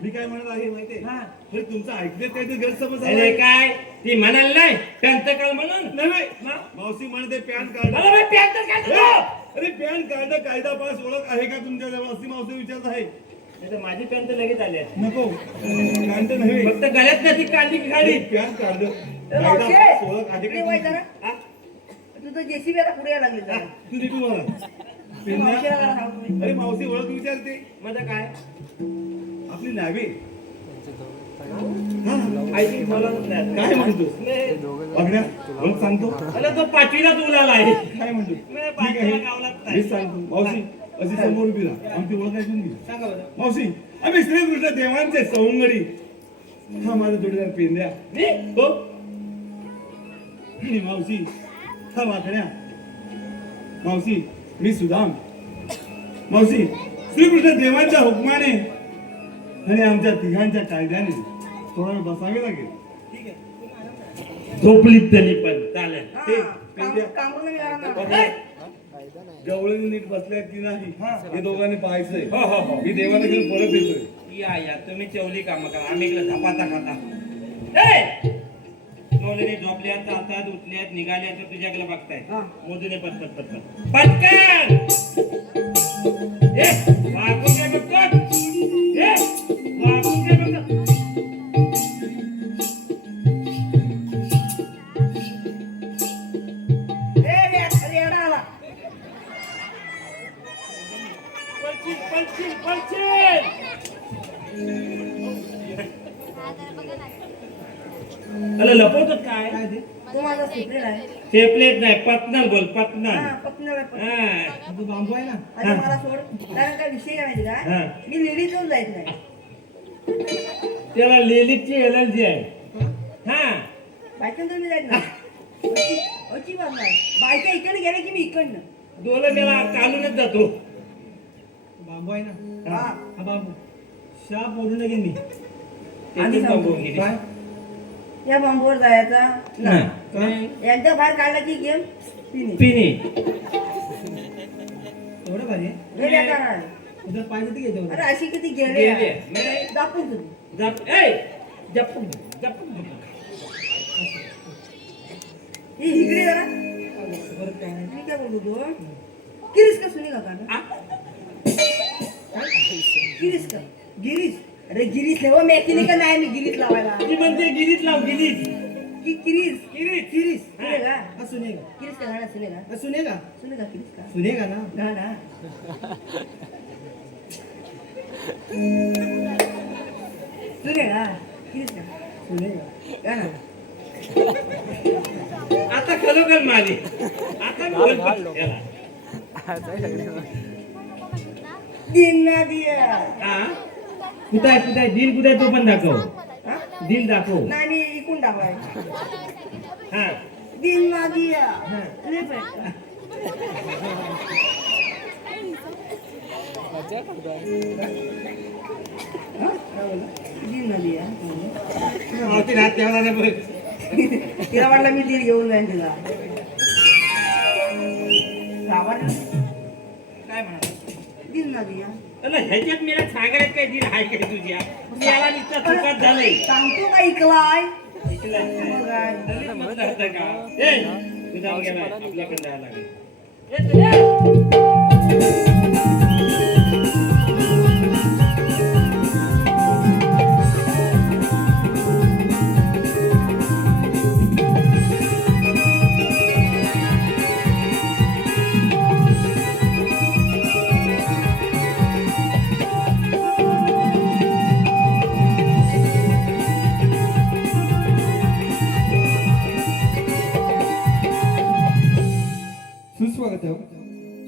मी काय म्हणत आहे माहितीये हा. हे तुमचं ऐकण्यात काहीतरी गैरसमज अरे आहे काय ती म्हणाल नाही त्यांचं काल म्हणून नाही हा? मावशी म्हणते पॅन कार्ड मला बाई प्याचं काय तुझं? अरे पॅन कार्ड कायदा पास ओळख आहे का तुमच्या जवळ अशी मावशी विचारत आहे नाही तर माझी पॅन तर लगेच आली आहे. नको कार्ड नव्हे फक्त गळ्यात नाही ती काढली की गाडी पॅन कार्ड ए, कायदा मावशी पास ओळख आहे इकडे का वळ तुमची? जरा. तुझं जेसीबी आता पुढे यायला लागली जरा. तू तिथून बघा. मावशीला पेंद्या जरा सांगतो. अरे मावशी ओळख विचारते माझं काय आपली नावे आय थिंक बोलावत नाही. काय म्हणतोस वागण्या बोल सांगतो अरे तो 5वीलाच उलाला आहे. काय म्हणतो नाही, ठीक आहे पाचवीला गावलाच नाही. मी सांगतो मावशी अशी समोर उभी राहा आमची ओळख ऐकून घे सांगा बरं. मावशी आम्ही श्रीकृष्ण देवांचे सवंगडी हा माझा जोडीदार पेंद्या हो आणि मावशी हा वाकड्या मावशी मी सुदाम मावशी श्रीकृष्ण देवांच्या हुकमाने आणि आमच्या तिघांच्या कायद्याने थोडा वेळ बसावे लागेल झोपलीत तरी पण चालेल. हे, पेंद्या, कामाला गेला ना. गवळणी नीट बसल्यात की नाही हे दोघांनी पाहायचंय हो हो हो मी देवाला घेऊन परत येतोय या तुम्ही चवली कामं करा. आम्ही इकडे धपाता खाता. मोदीने झोपल्यात, चालतात, उठल्यात, निघाल्यात तर तुझ्याकडे बघताय. मोदीने पटपट पटपट पटकन ए वाकून काय बघतो ए वाकून काय बघतो. पळशील, पळशील. अरे लपवतो काय तो माझा सिक्रेट आहे. टेपलेट नाही पत्नल बोल पत्नल. हा, पत्नीला पण. हा. तो बांबू आहे ना. आता मला सोड. कारण काय विषय काय माहिती हा. का? मी लेडीजच जायत नाही. त्याला लेलीची एलर्जी आहे. हा बायकांचं मी जायत नाही. अजिबात नाही. बायका इकडे गेल्या की मी इकडनं. दोन मेला कालूनच जातो. बांबू आहे ना. हा. हा बांबू शाप ओढून गेली मी. आणि त्याच्यात सांगतो. बघून गेली. काय या बांबूवर जायचा नाही. काय एकदा बाहेर काढला की गेम फिनिश. पिनी एवढं भारी आहे. गेल्या का? उद्या पाहिजे ते घेतो अरे अशी किती गेले. गेले नाही. दाखवून तुम्ही. जप ए जपून जपून ही इकडे जरा. परत काय नाही. मी काय बोलतो तू किरीस का सुनी का आ? किरीस का गिरीश. अरे गिरीश नाही हो मेथीने का नाही मी गिरीश लावायला. ती म्हणते गिरीत लाव गिरीत. की किरीस गिरीत किरीस सुनेगा हा सुनेगा किरीस का गाणं सुनेगा हा सुनेगा सुनेगा किरीस का सुनेगा ना. गाणं सुनेगा किरीस का सुनेगा गाणं. आता खरोखर मारी. आता मी बोलतो याला. दिन ना दिया. हा? कुठं आहे दिल कुठे तो पण दाखव. हा? दिल दाखव. नाही मी इकून दाखवाय. हा दिन ना दिया. लय बेटा. हा? काय बोलला? दिन ना दिया. मावशी रात ठेवला नाही बघ. तिला वाटलं मी दिल घेऊन जाईन तिला. घाबरला? काय म्हणा दिन ना दिया. ह्याच्यात मला सांगायला काय दिल हाय काय तुझ्या मी याला नुसतं चुकात झालंय. सांगतो का ऐकलाय? ऐकलंय? मग काय? लगेच म्हणत होतं का? ए, तू जाऊन गेलाय. आपल्याकडे जायला लागेल. ए, तुझ्या.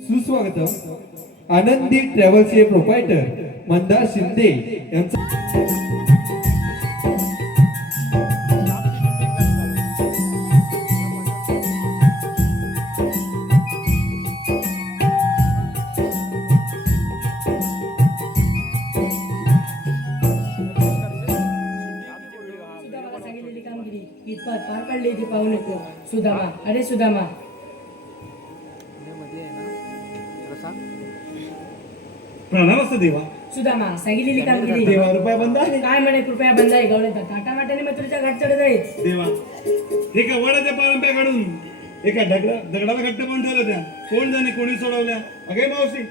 सुस्वागतम आनंदी ट्रॅव्हल्सचे प्रोप्रायटर मंदार शिंदे यांचा सुदामाला सांगितलेली कामगिरी इतपत पार पाडली ती पाहू नको. सुदामा अरे सुदामा प्रणाम असतो देवा सुदामा सांगितलेली कामगिरी देवा रुपया बंद आहे काय म्हणे कृपया बंद आहे गवळे टाटा माटाने मथुरेच्या घाट चढत आहेत. देवा एका वडाच्या पारंब्या काढून एका दगडाला घट्ट पाहून ठेवलं त्या कोण जाणे कोणी सोडवल्या अगे मावशी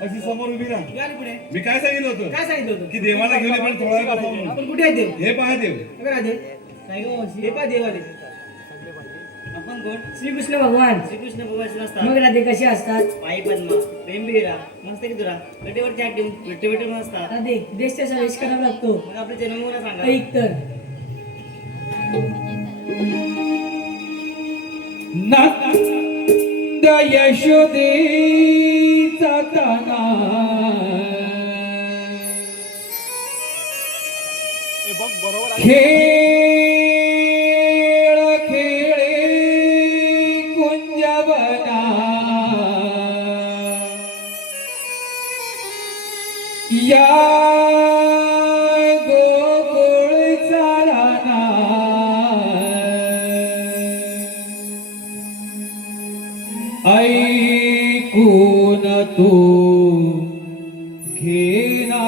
अशी समोर उभी राहा. या रे पुढे. मी काय सांगितलं होतं काय सांगितलं होतं? की देवाला घेऊन ये पण थोडा वेळ बसावं म्हणून. आपण कुठे आहे देव? हे पहा देव हे बघा देव. काय गं मावशी? हे पहा देव आले. आपण कोण? श्रीकृष्ण भगवान. श्रीकृष्ण भगवान असतात. मग राधे कसे असतात? पायी पद्मा प्रेमबीरा मस्त की तुला गटेवरती हात ठेवून विठ्ठल असतात. राधे देश त्याचा वेश करावा लागतो. मग आपल्या जन्मभूमीला सांगा. ऐक तर नंद यशोदेचा ताना खेळ खेळे कुंजवना या गोकुळचा राना ऐकून तू घेना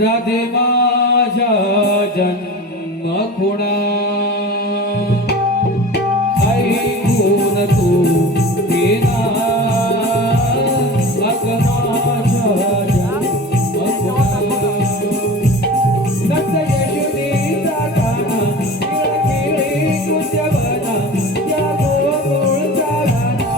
राधे माझ्या जन्म खुणा ऐकून तू घेना अग माझ्या जन्म खुणा नंद यशोदेचा ताना खेळ खेळे कुंजवना या गोकुळचा राना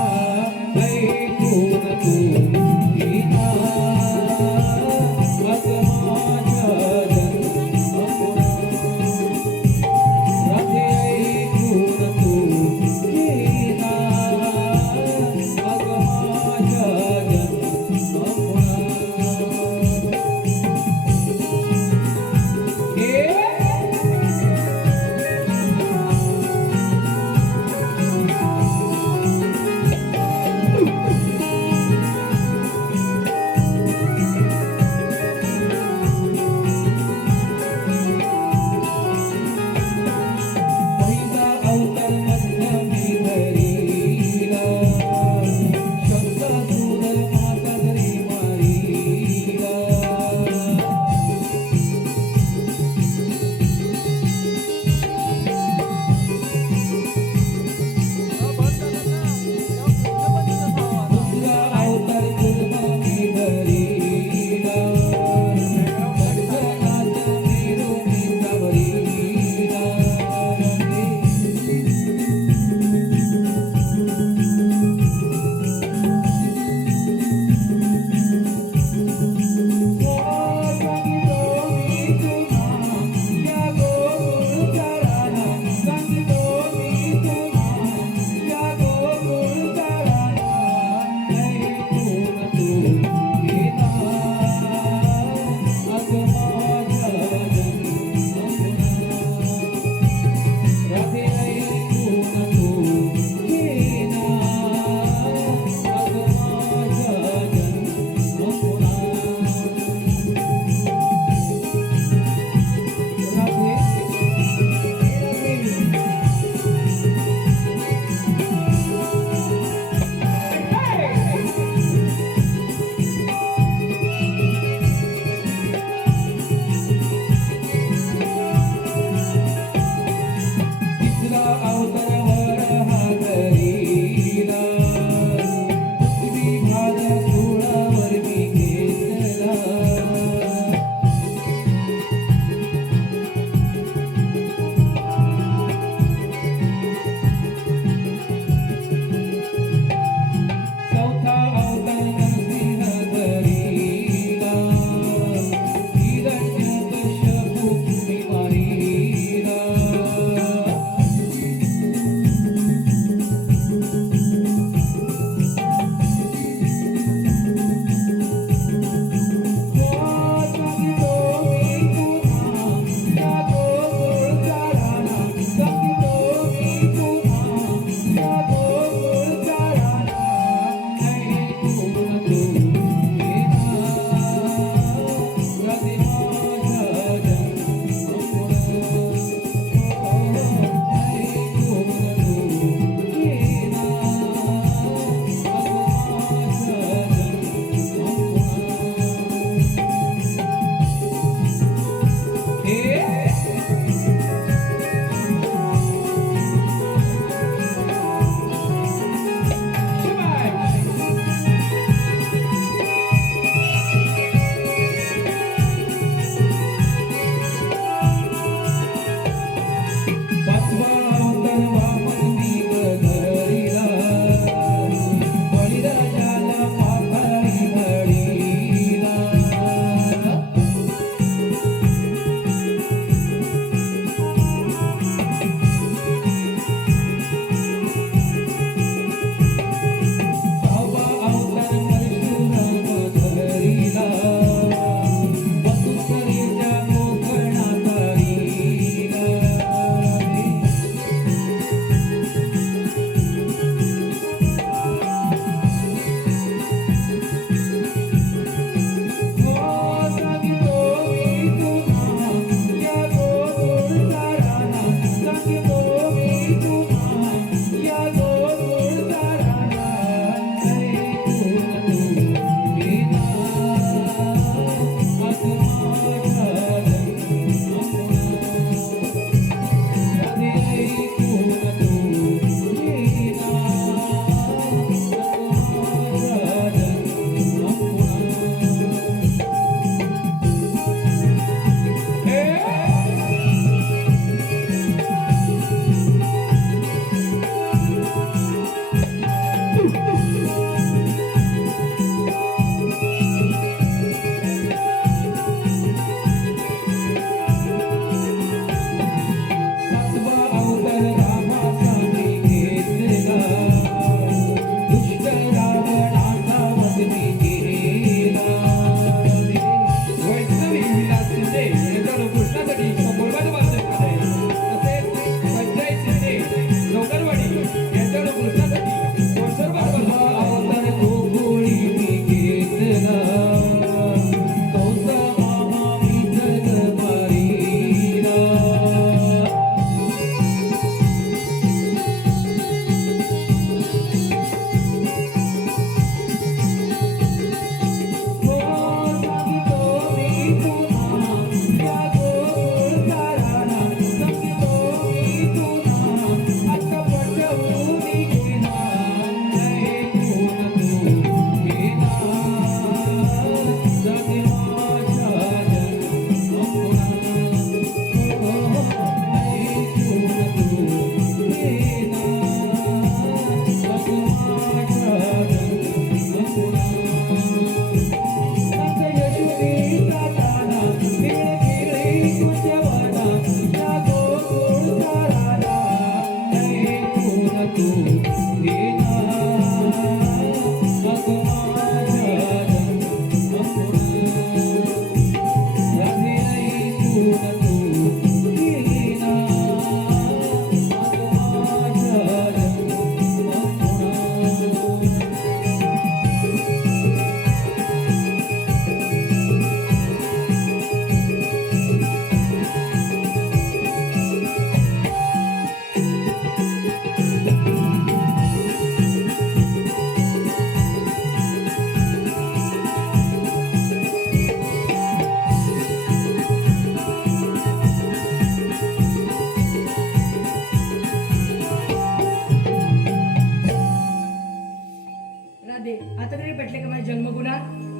वाचले आता तरी पटले का माझे जन्मगुणा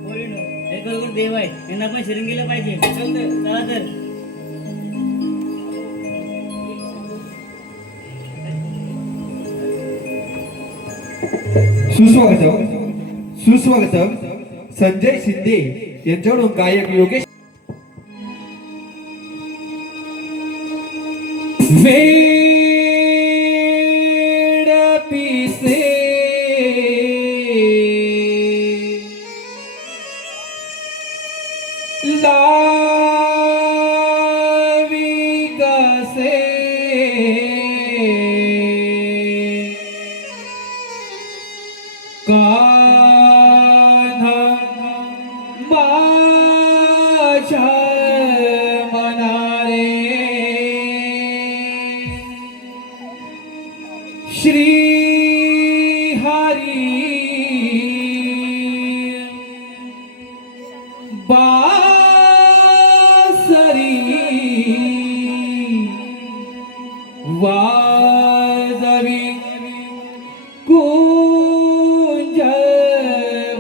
पोरीनो, हे खरोखर देव आहे, यांना आपण शरण गेलं पाहिजे. चला तर. सुस्वागतम संजय शिंदे यांच्याकडून गायक योगेश वेड पिसे लावी कसे कान्हा माझ्या मनारे श्री हरी बासरी वाजवी कुंज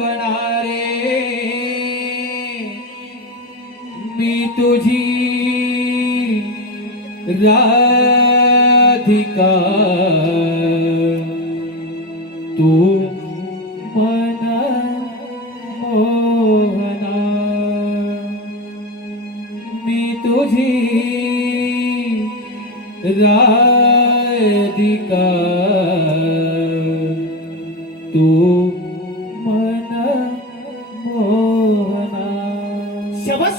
वनारे मी तुझी राधिका तू मन मोहना मी तुझी राधिका तू मन मोहना. शबाश.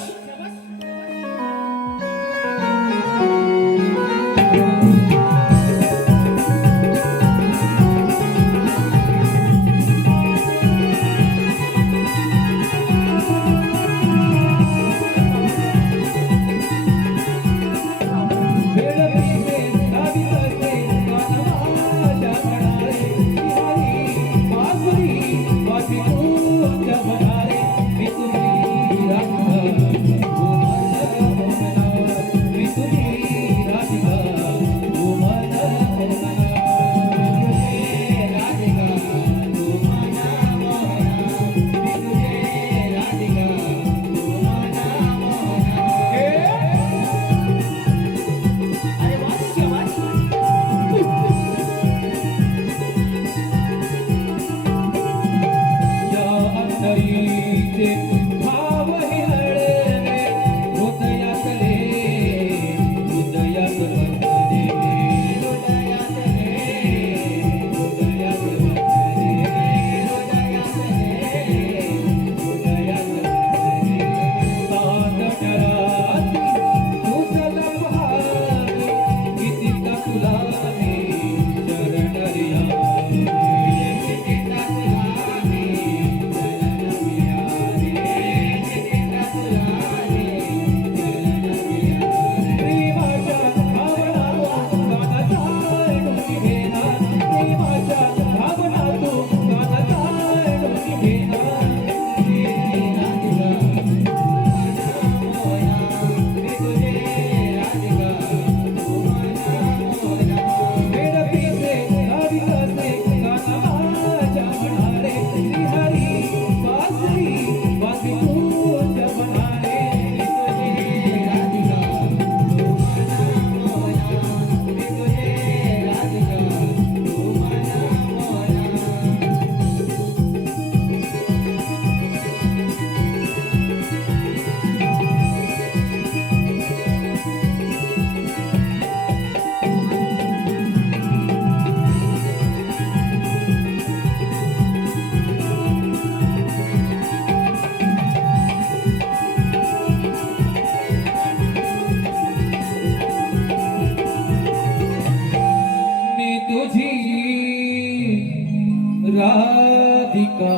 राधिका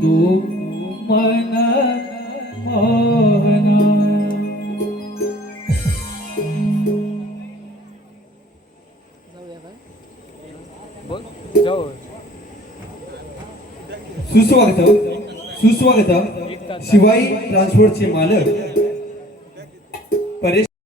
तू मन मोहना. सुस्वागतम शिवाई ट्रान्सपोर्टचे मालक